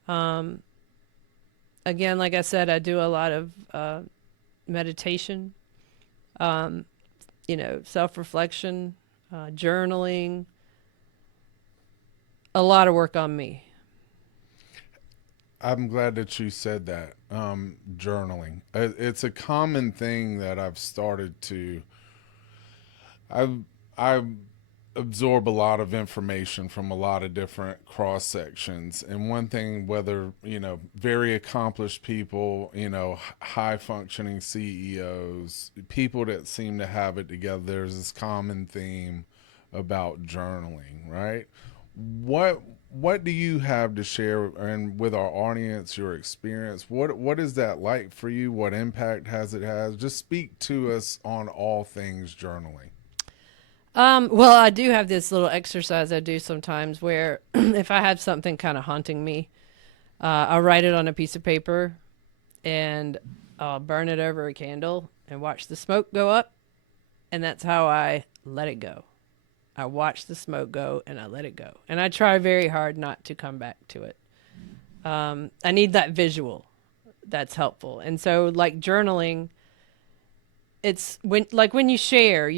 Again, like I said, I do a lot of meditation, self-reflection, journaling, a lot of work on me. I'm glad that you said that. Journaling. It's a common thing that I've started to. I absorb a lot of information from a lot of different cross sections, and one thing, whether very accomplished people, high functioning CEOs, people that seem to have it together, there's this common theme about journaling, right? What do you have to share and with our audience, your experience? What is that like for you? What impact has it has? Just speak to us on all things journaling. Well, I do have this little exercise I do sometimes where if I have something kind of haunting me, I'll write it on a piece of paper and I'll burn it over a candle and watch the smoke go up. And that's how I let it go. I watch the smoke go and I let it go. And I try very hard not to come back to it. I need that visual. That's helpful. And so, like journaling, it's when you share,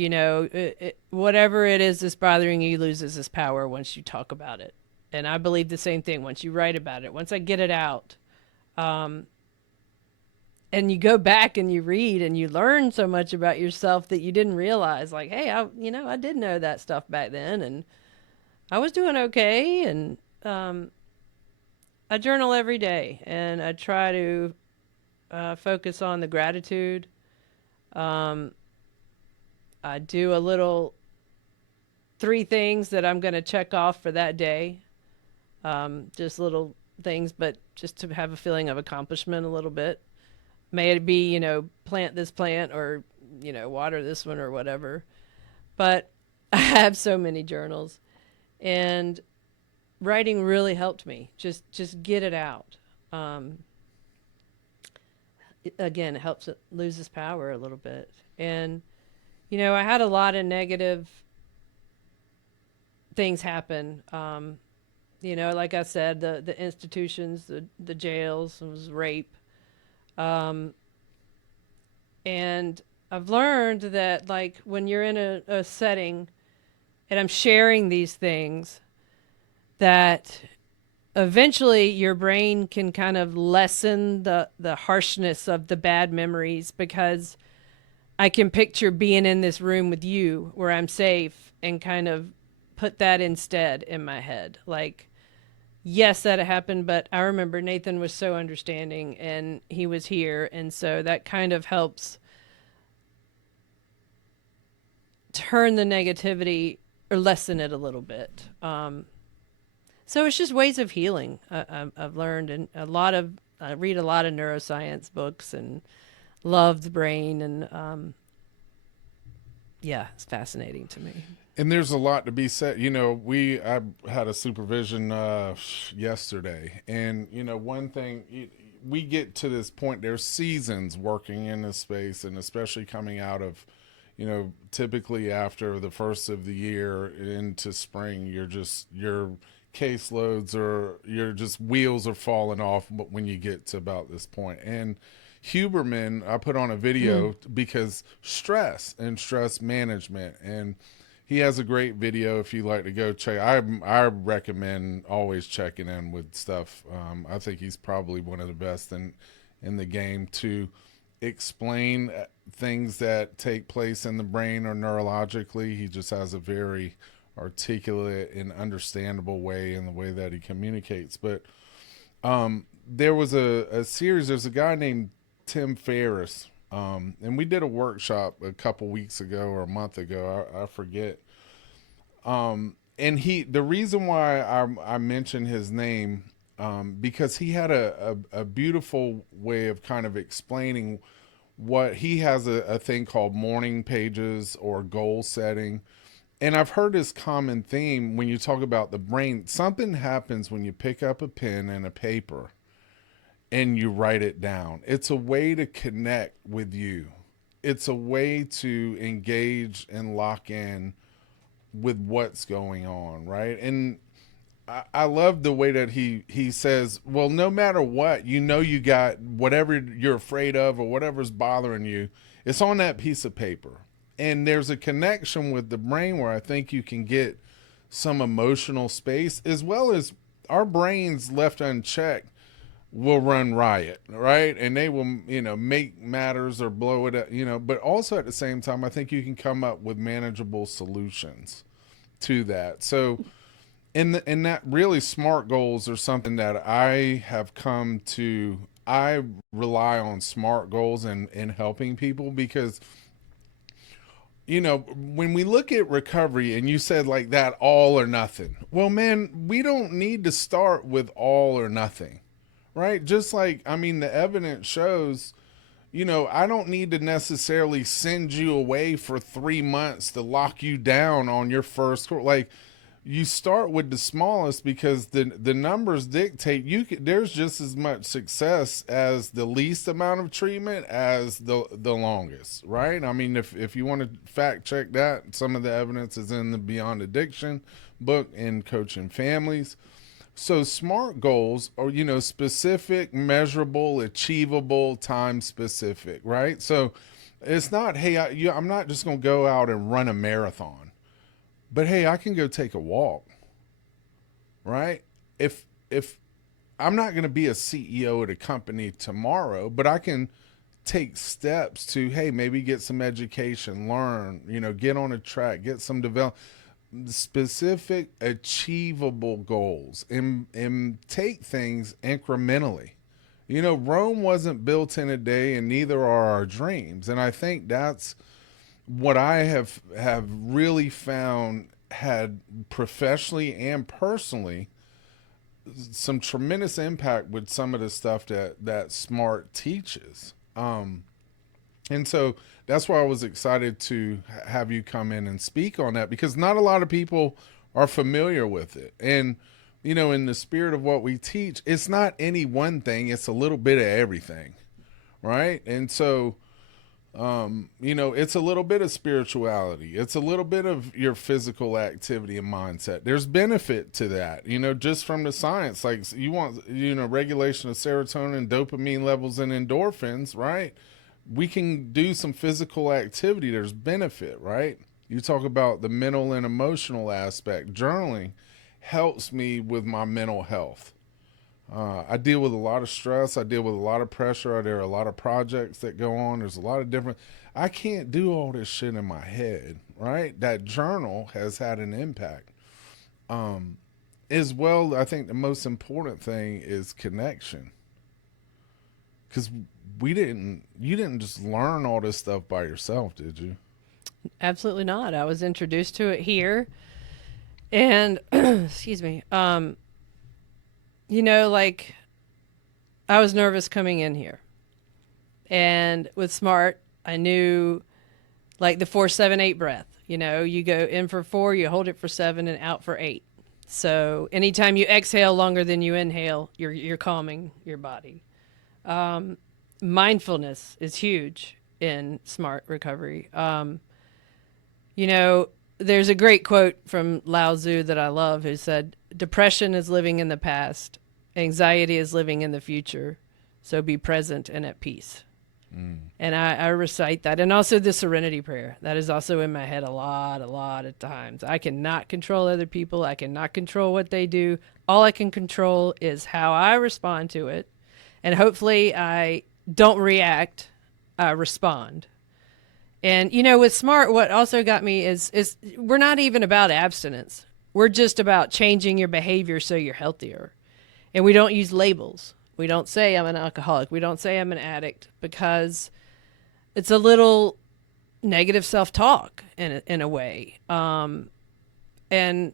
whatever it is that's bothering you loses its power once you talk about it. And I believe the same thing. Once you write about it, once I get it out, and you go back and you read and you learn so much about yourself that you didn't realize, like, hey, I did know that stuff back then, and I was doing okay. And I journal every day, and I try to focus on the gratitude. um, I do a little 3 things that I'm going to check off for that day. Just little things, but just to have a feeling of accomplishment a little bit. May it be, plant this plant, or, water this one, or whatever. But I have so many journals, and writing really helped me. Just get it out. Again, it helps it lose its power a little bit. And, I had a lot of negative things happen. Like I said, the institutions, the jails, it was rape. Um, and I've learned that, like, when you're in a setting and I'm sharing these things, that eventually your brain can kind of lessen the harshness of the bad memories, because I can picture being in this room with you where I'm safe and kind of put that instead in my head. Like, yes, that happened, but I remember Nathan was so understanding and he was here. And so that kind of helps turn the negativity or lessen it a little bit. So it's just ways of healing. I've learned, and I read a lot of neuroscience books and love the brain. And yeah, it's fascinating to me. And there's a lot to be said. I had a supervision yesterday, and one thing we get to this point. There's seasons working in this space, and especially coming out of, typically after the first of the year into spring, your caseloads your just wheels are falling off. But when you get to about this point, and Huberman, I put on a video because stress and stress management, and he has a great video if you like to go check. I recommend always checking in with stuff. I think he's probably one of the best in the game to explain things that take place in the brain or neurologically. He just has a very articulate and understandable way in the way that he communicates. But there was a series. There's a guy named Tim Ferriss. And we did a workshop a couple weeks ago or a month ago. I forget. And the reason why I mentioned his name, because he had a beautiful way of kind of explaining what he has a thing called morning pages or goal setting. And I've heard this common theme when you talk about the brain. Something happens when you pick up a pen and a paper and you write it down. It's a way to connect with you. It's a way to engage and lock in with what's going on, right? And I love the way that he says, well, no matter what, you got whatever you're afraid of or whatever's bothering you, it's on that piece of paper. And there's a connection with the brain where I think you can get some emotional space, as well as our brains left unchecked will run riot, right? And they will, make matters or blow it up, but also at the same time, I think you can come up with manageable solutions to that. So in that really SMART goals are something that I rely on SMART goals in helping people because, when we look at recovery and you said like that, all or nothing, well, man, we don't need to start with all or nothing. Right? Just like, the evidence shows, I don't need to necessarily send you away for 3 months to lock you down on your first course. Like, you start with the smallest because the numbers dictate there's just as much success as the least amount of treatment as the longest, right? If you want to fact check that, some of the evidence is in the Beyond Addiction book in Coaching Families. So SMART goals are, specific, measurable, achievable, time specific, right? So it's not, hey, I'm not just going to go out and run a marathon, but hey, I can go take a walk, right? If I'm not going to be a CEO at a company tomorrow, but I can take steps to, hey, maybe get some education, learn, get on a track, get some development. Specific achievable goals and take things incrementally. Rome wasn't built in a day and neither are our dreams. And I think that's what I have really found had professionally and personally some tremendous impact with some of the stuff that SMART teaches. And so that's why I was excited to have you come in and speak on that, because not a lot of people are familiar with it. And, in the spirit of what we teach, it's not any one thing, it's a little bit of everything, right? And so, it's a little bit of spirituality. It's a little bit of your physical activity and mindset. There's benefit to that, just from the science. Like you want, regulation of serotonin, dopamine levels, and endorphins, right? We can do some physical activity. There's benefit, right? You talk about the mental and emotional aspect. Journaling helps me with my mental health. I deal with a lot of stress. I deal with a lot of pressure. There are a lot of projects that go on. There's a lot of different. I can't do all this shit in my head, right? That journal has had an impact. As well, I think the most important thing is connection. Because you didn't just learn all this stuff by yourself, did you? Absolutely not. I was introduced to it here, and excuse me. Like I was nervous coming in here, and with SMART, I knew like the 4-7-8 breath. You go in for 4, you hold it for 7, and out for 8. So anytime you exhale longer than you inhale, you're calming your body. Mindfulness is huge in SMART recovery. There's a great quote from Lao Tzu that I love who said, "Depression is living in the past, anxiety is living in the future, so be present and at peace." And I recite that. And also the serenity prayer. That is also in my head a lot of times. I cannot control other people. I cannot control what they do. All I can control is how I respond to it. And hopefully I don't react, I respond. And, with SMART, what also got me is we're not even about abstinence. We're just about changing your behavior so you're healthier. And we don't use labels. We don't say I'm an alcoholic. We don't say I'm an addict because it's a little negative self-talk in a way. And, I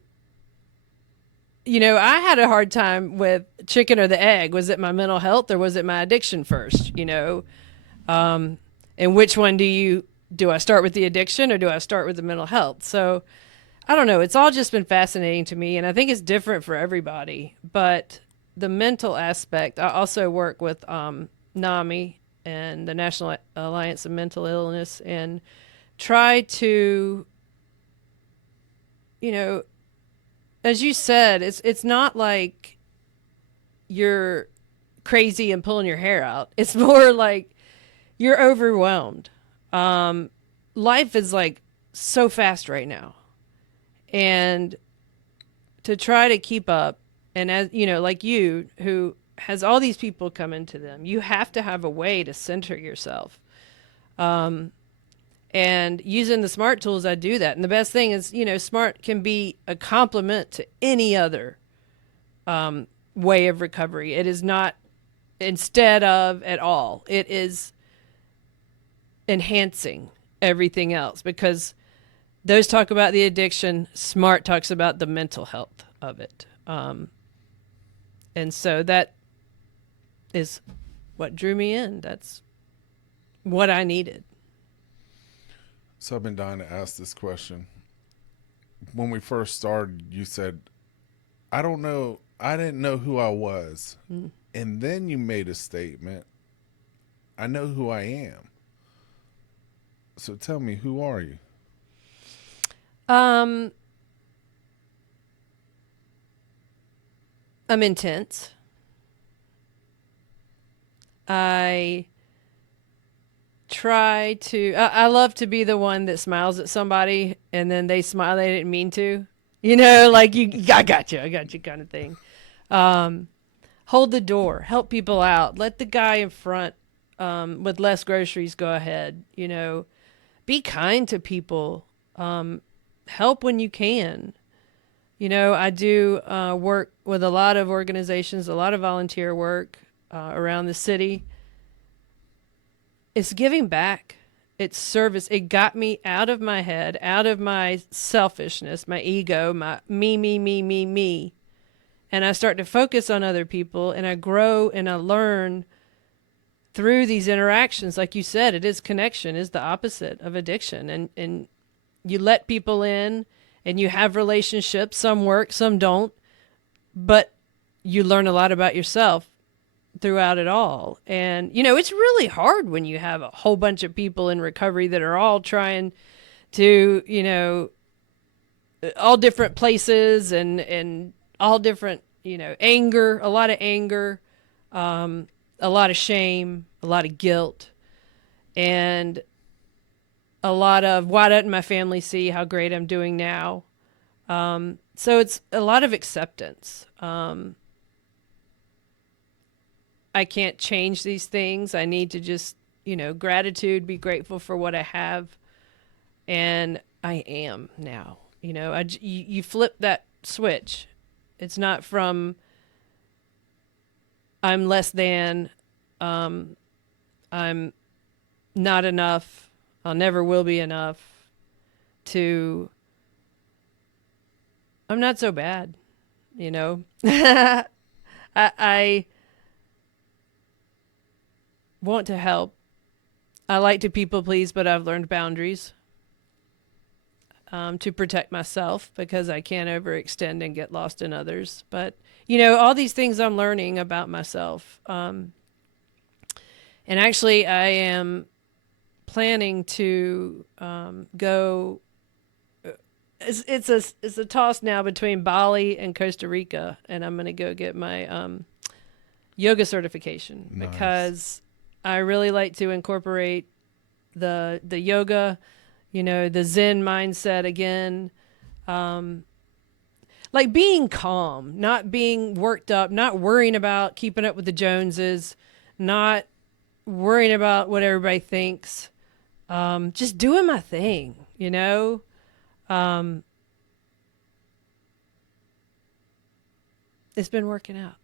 had a hard time with chicken or the egg. Was it my mental health or was it my addiction first, And which one do I start with the addiction or do I start with the mental health? So I don't know. It's all just been fascinating to me. And I think it's different for everybody. But the mental aspect, I also work with NAMI and the National Alliance of Mental Illness and try to, as you said, it's not like you're crazy and pulling your hair out. It's more like you're overwhelmed. Life is like so fast right now. And to try to keep up, and as like you, who has all these people come into them, you have to have a way to center yourself. And using the SMART tools, I do that. And the best thing is, SMART can be a complement to any other way of recovery. It is not instead of at all. It is enhancing everything else because those talk about the addiction. SMART talks about the mental health of it. And so that is what drew me in. That's what I needed. So I've been dying to ask this question. When we first started, you said, I don't know, I didn't know who I was. And then you made a statement, I know who I am. So tell me, who are you? I'm intense. I I love to be the one that smiles at somebody and then they smile, they didn't mean to. Like I got you kind of thing. Hold the door, help people out. Let the guy in front with less groceries go ahead. Be kind to people. Help when you can. I do work with a lot of organizations, a lot of volunteer work around the city. It's giving back. It's service. It got me out of my head, out of my selfishness, my ego, my me. And I start to focus on other people and I grow and I learn through these interactions. Like you said, it is connection is the opposite of addiction. And you let people in and you have relationships. Some work, some don't. But you learn a lot about yourself throughout it all. And, it's really hard when you have a whole bunch of people in recovery that are all trying to, all different places and all different, anger, a lot of anger, a lot of shame, a lot of guilt, and a lot of why doesn't my family see how great I'm doing now? So it's a lot of acceptance. I can't change these things. I need to just, gratitude, be grateful for what I have. And I am now, you flip that switch. It's not from I'm less than, I'm not enough, I'll never will be enough, to I'm not so bad, I want to help. I like to people please, but I've learned boundaries to protect myself because I can't overextend and get lost in others. But, all these things I'm learning about myself. And actually, I am planning to go. It's a toss now between Bali and Costa Rica, and I'm going to go get my yoga certification. Nice. Because I really like to incorporate the yoga, the Zen mindset again. Like being calm, not being worked up, not worrying about keeping up with the Joneses, not worrying about what everybody thinks. Just doing my thing, It's been working out.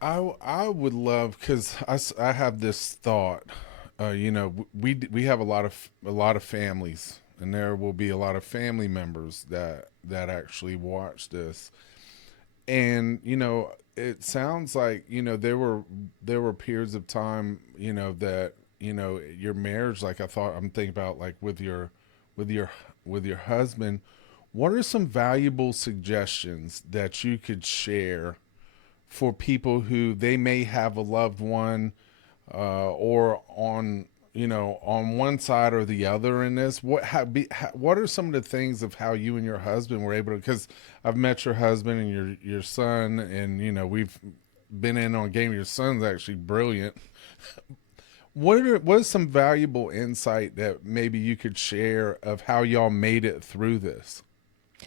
I would love, because I have this thought, we have a lot of families, and there will be a lot of family members that actually watch this, and it sounds like there were periods of time that your marriage, like I'm thinking about like with your husband. What are some valuable suggestions that you could share for people who they may have a loved one or on one side or the other in this? What are some of the things of how you and your husband were able to, because I've met your husband and your son, and we've been in on a game. Your son's actually brilliant. What is some valuable insight that maybe you could share of how y'all made it through this?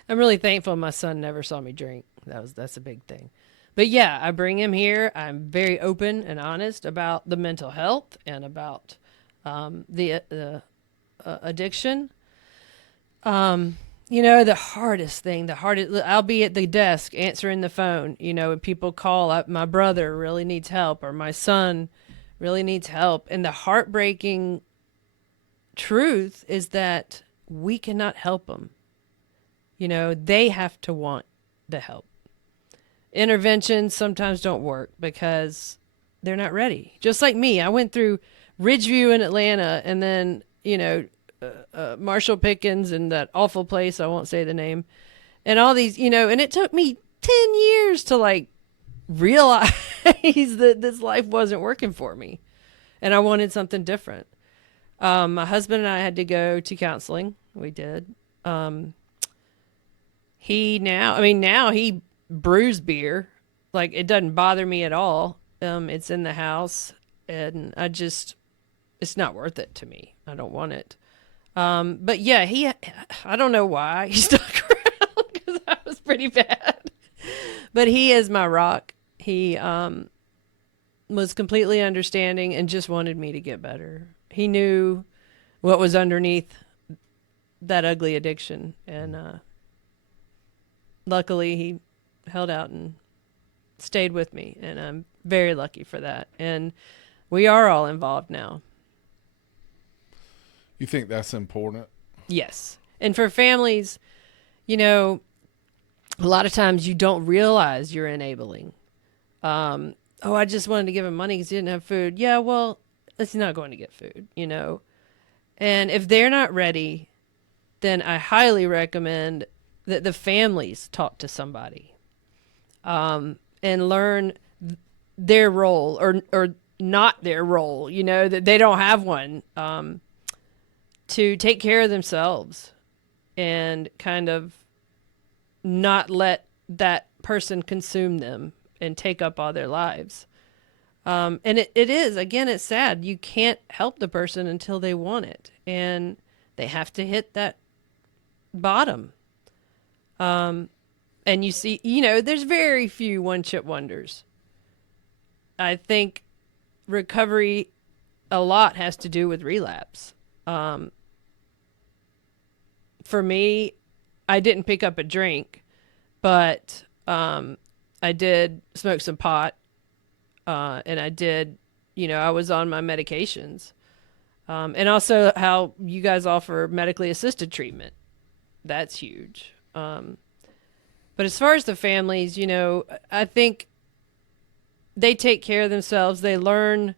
I'm really thankful my son never saw me drink. That's a big thing. But yeah, I bring him here. I'm very open and honest about the mental health and about the addiction. The hardest thing, I'll be at the desk answering the phone, and people call, my brother really needs help, or my son really needs help. And the heartbreaking truth is that we cannot help them. They have to want the help. Interventions sometimes don't work because they're not ready. Just like me, I went through Ridgeview in Atlanta, and then, Marshall Pickens and that awful place, I won't say the name, and all these, and it took me 10 years to like realize that this life wasn't working for me and I wanted something different. My husband and I had to go to counseling. We did. Now he brews beer. Like, it doesn't bother me at all. It's in the house, and it's not worth it to me. I don't want it. But yeah, I don't know why he stuck around, because I was pretty bad. But he is my rock. He was completely understanding and just wanted me to get better. He knew what was underneath that ugly addiction, and luckily he held out and stayed with me, and I'm very lucky for that. And we are all involved now. You think that's important? Yes. And for families, a lot of times you don't realize you're enabling. I just wanted to give him money because he didn't have food. Yeah, well, it's not going to get food, And if they're not ready, then I highly recommend that the families talk to somebody and learn their role or not their role, that they don't have one, to take care of themselves and kind of not let that person consume them and take up all their lives. And it is, again, it's sad. You can't help the person until they want it, and they have to hit that bottom. And you see, there's very few one-chip wonders. I think recovery a lot has to do with relapse. For me, I didn't pick up a drink, but I did smoke some pot, and I did, I was on my medications. And also how you guys offer medically assisted treatment. That's huge. But as far as the families, I think they take care of themselves. They learn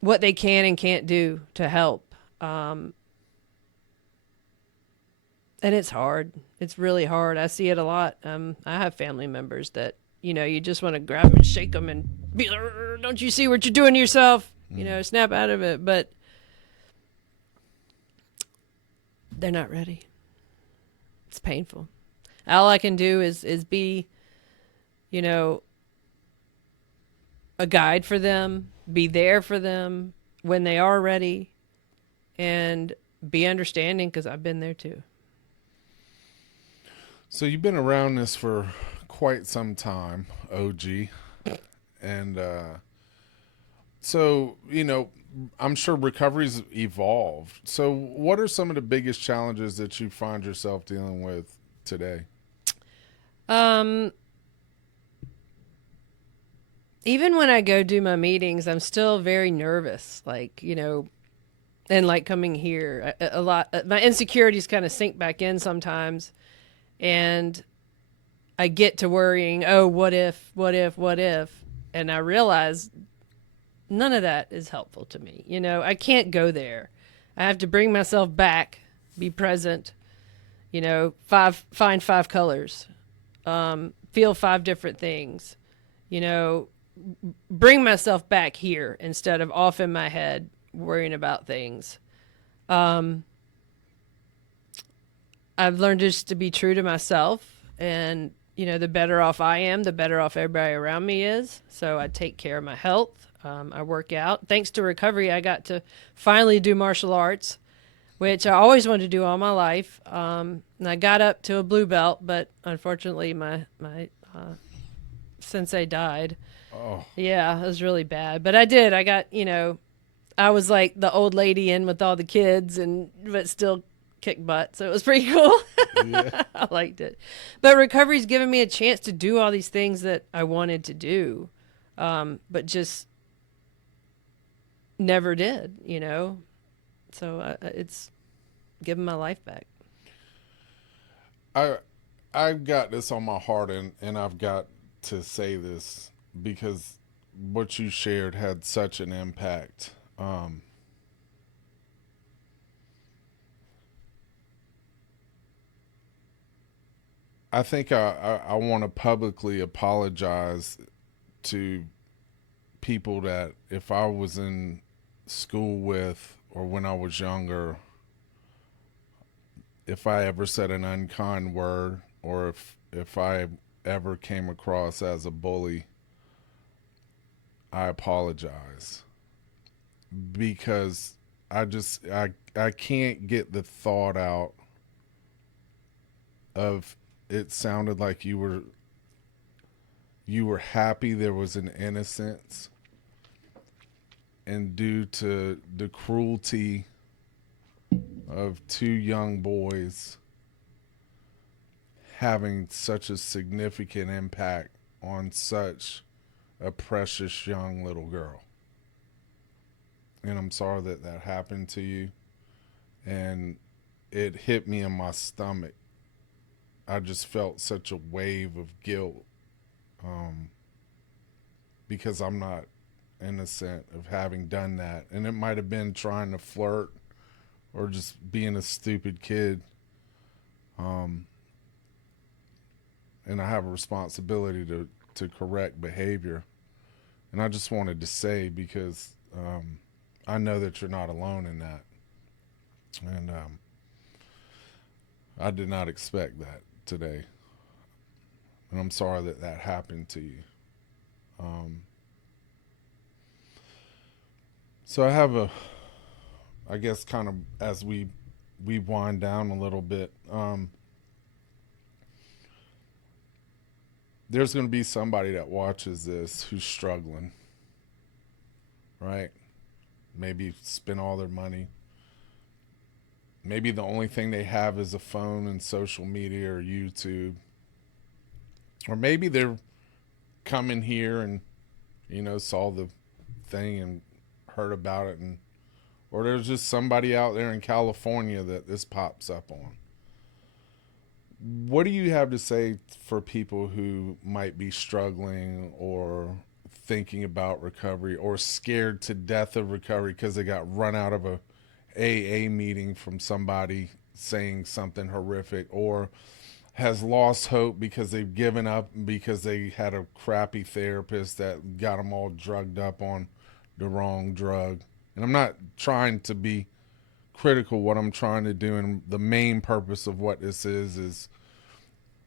what they can and can't do to help. And it's hard. It's really hard. I see it a lot. I have family members that, you just want to grab them and shake them and be like, don't you see what you're doing to yourself? Snap out of it. But they're not ready. It's painful. All I can do is be, a guide for them, be there for them when they are ready, and be understanding, because I've been there too. So you've been around this for quite some time, OG. And so, I'm sure recovery's evolved. So what are some of the biggest challenges that you find yourself dealing with today? Even when I go do my meetings, I'm still very nervous. And like coming here, a lot, my insecurities kind of sink back in sometimes. And I get to worrying, oh, what if? And I realize none of that is helpful to me. I can't go there. I have to bring myself back, be present, find 5 colors, feel 5 different things, bring myself back here instead of off in my head worrying about things. I've learned just to be true to myself, and the better off I am, the better off everybody around me is. So I take care of my health. I work out. Thanks to recovery, I got to finally do martial arts, which I always wanted to do all my life. And I got up to a blue belt, but unfortunately my sensei died. Oh, Yeah, it was really bad. But I did. I got, I was like the old lady in with all the kids, but still kick butt. So it was pretty cool. yeah. I liked it. But recovery's given me a chance to do all these things that I wanted to do, but just never did, So it's given my life back. I've got this on my heart, and I've got to say this because what you shared had such an impact. I think I want to publicly apologize to people that if I was in school with, or when I was younger, if I ever said an unkind word, or if I ever came across as a bully, I apologize, because I can't get the thought out of, it sounded like you were happy there was an innocence, and due to the cruelty of 2 young boys having such a significant impact on such a precious young little girl. And I'm sorry that happened to you, and it hit me in my stomach. I just felt such a wave of guilt, because I'm not innocent of having done that. And it might have been trying to flirt or just being a stupid kid. And I have a responsibility to correct behavior. And I just wanted to say, because I know that you're not alone in that. And I did not expect that today. And I'm sorry that happened to you. So I have I guess kind of as we wind down a little bit, there's going to be somebody that watches this who's struggling, right? Maybe spent all their money. Maybe the only thing they have is a phone and social media or YouTube. Or maybe they're coming here and, saw the thing and heard about it, and or there's just somebody out there in California that this pops up on. What do you have to say for people who might be struggling or thinking about recovery or scared to death of recovery because they got run out of a AA meeting from somebody saying something horrific, or has lost hope because they've given up because they had a crappy therapist that got them all drugged up on the wrong drug? And I'm not trying to be critical. What I'm trying to do, and the main purpose of what this is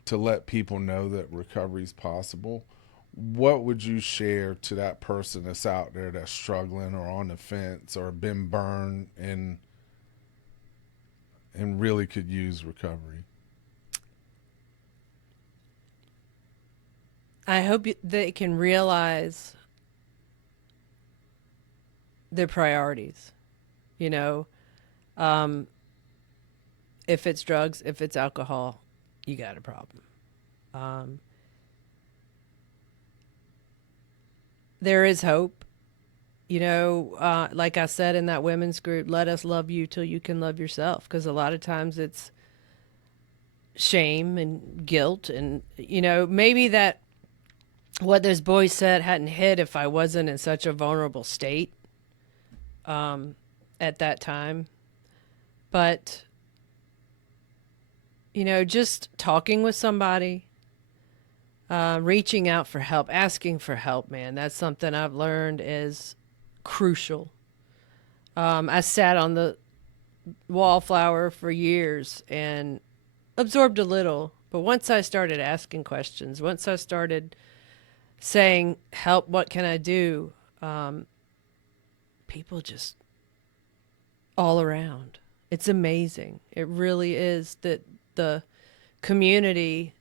to let people know that recovery is possible. What would you share to that person that's out there that's struggling or on the fence or been burned and really could use recovery? I hope they can realize their priorities. You know, if it's drugs, if it's alcohol, you got a problem. There is hope. Like I said in that women's group, let us love you till you can love yourself. Because a lot of times it's shame and guilt. And, maybe that what those boys said hadn't hit if I wasn't in such a vulnerable state at that time. But, just talking with somebody, reaching out for help, asking for help, man, that's something I've learned is crucial. I sat on the wallflower for years and absorbed a little, but once I started asking questions, once I started saying, help, what can I do? People just all around. It's amazing. It really is, that the community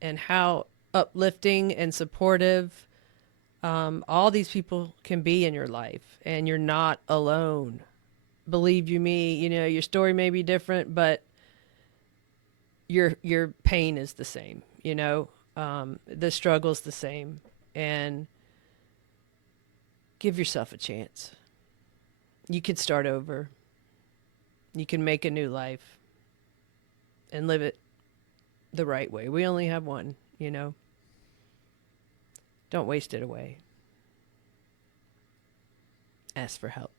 and how uplifting and supportive all these people can be in your life, and you're not alone. Believe you me, your story may be different, but your pain is the same. The struggle's the same, and give yourself a chance. You can start over. You can make a new life and live it the right way. We only have one, Don't waste it away. Ask for help.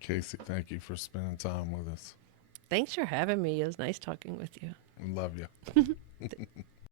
Kacey, thank you for spending time with us. Thanks for having me. It was nice talking with you. We love you.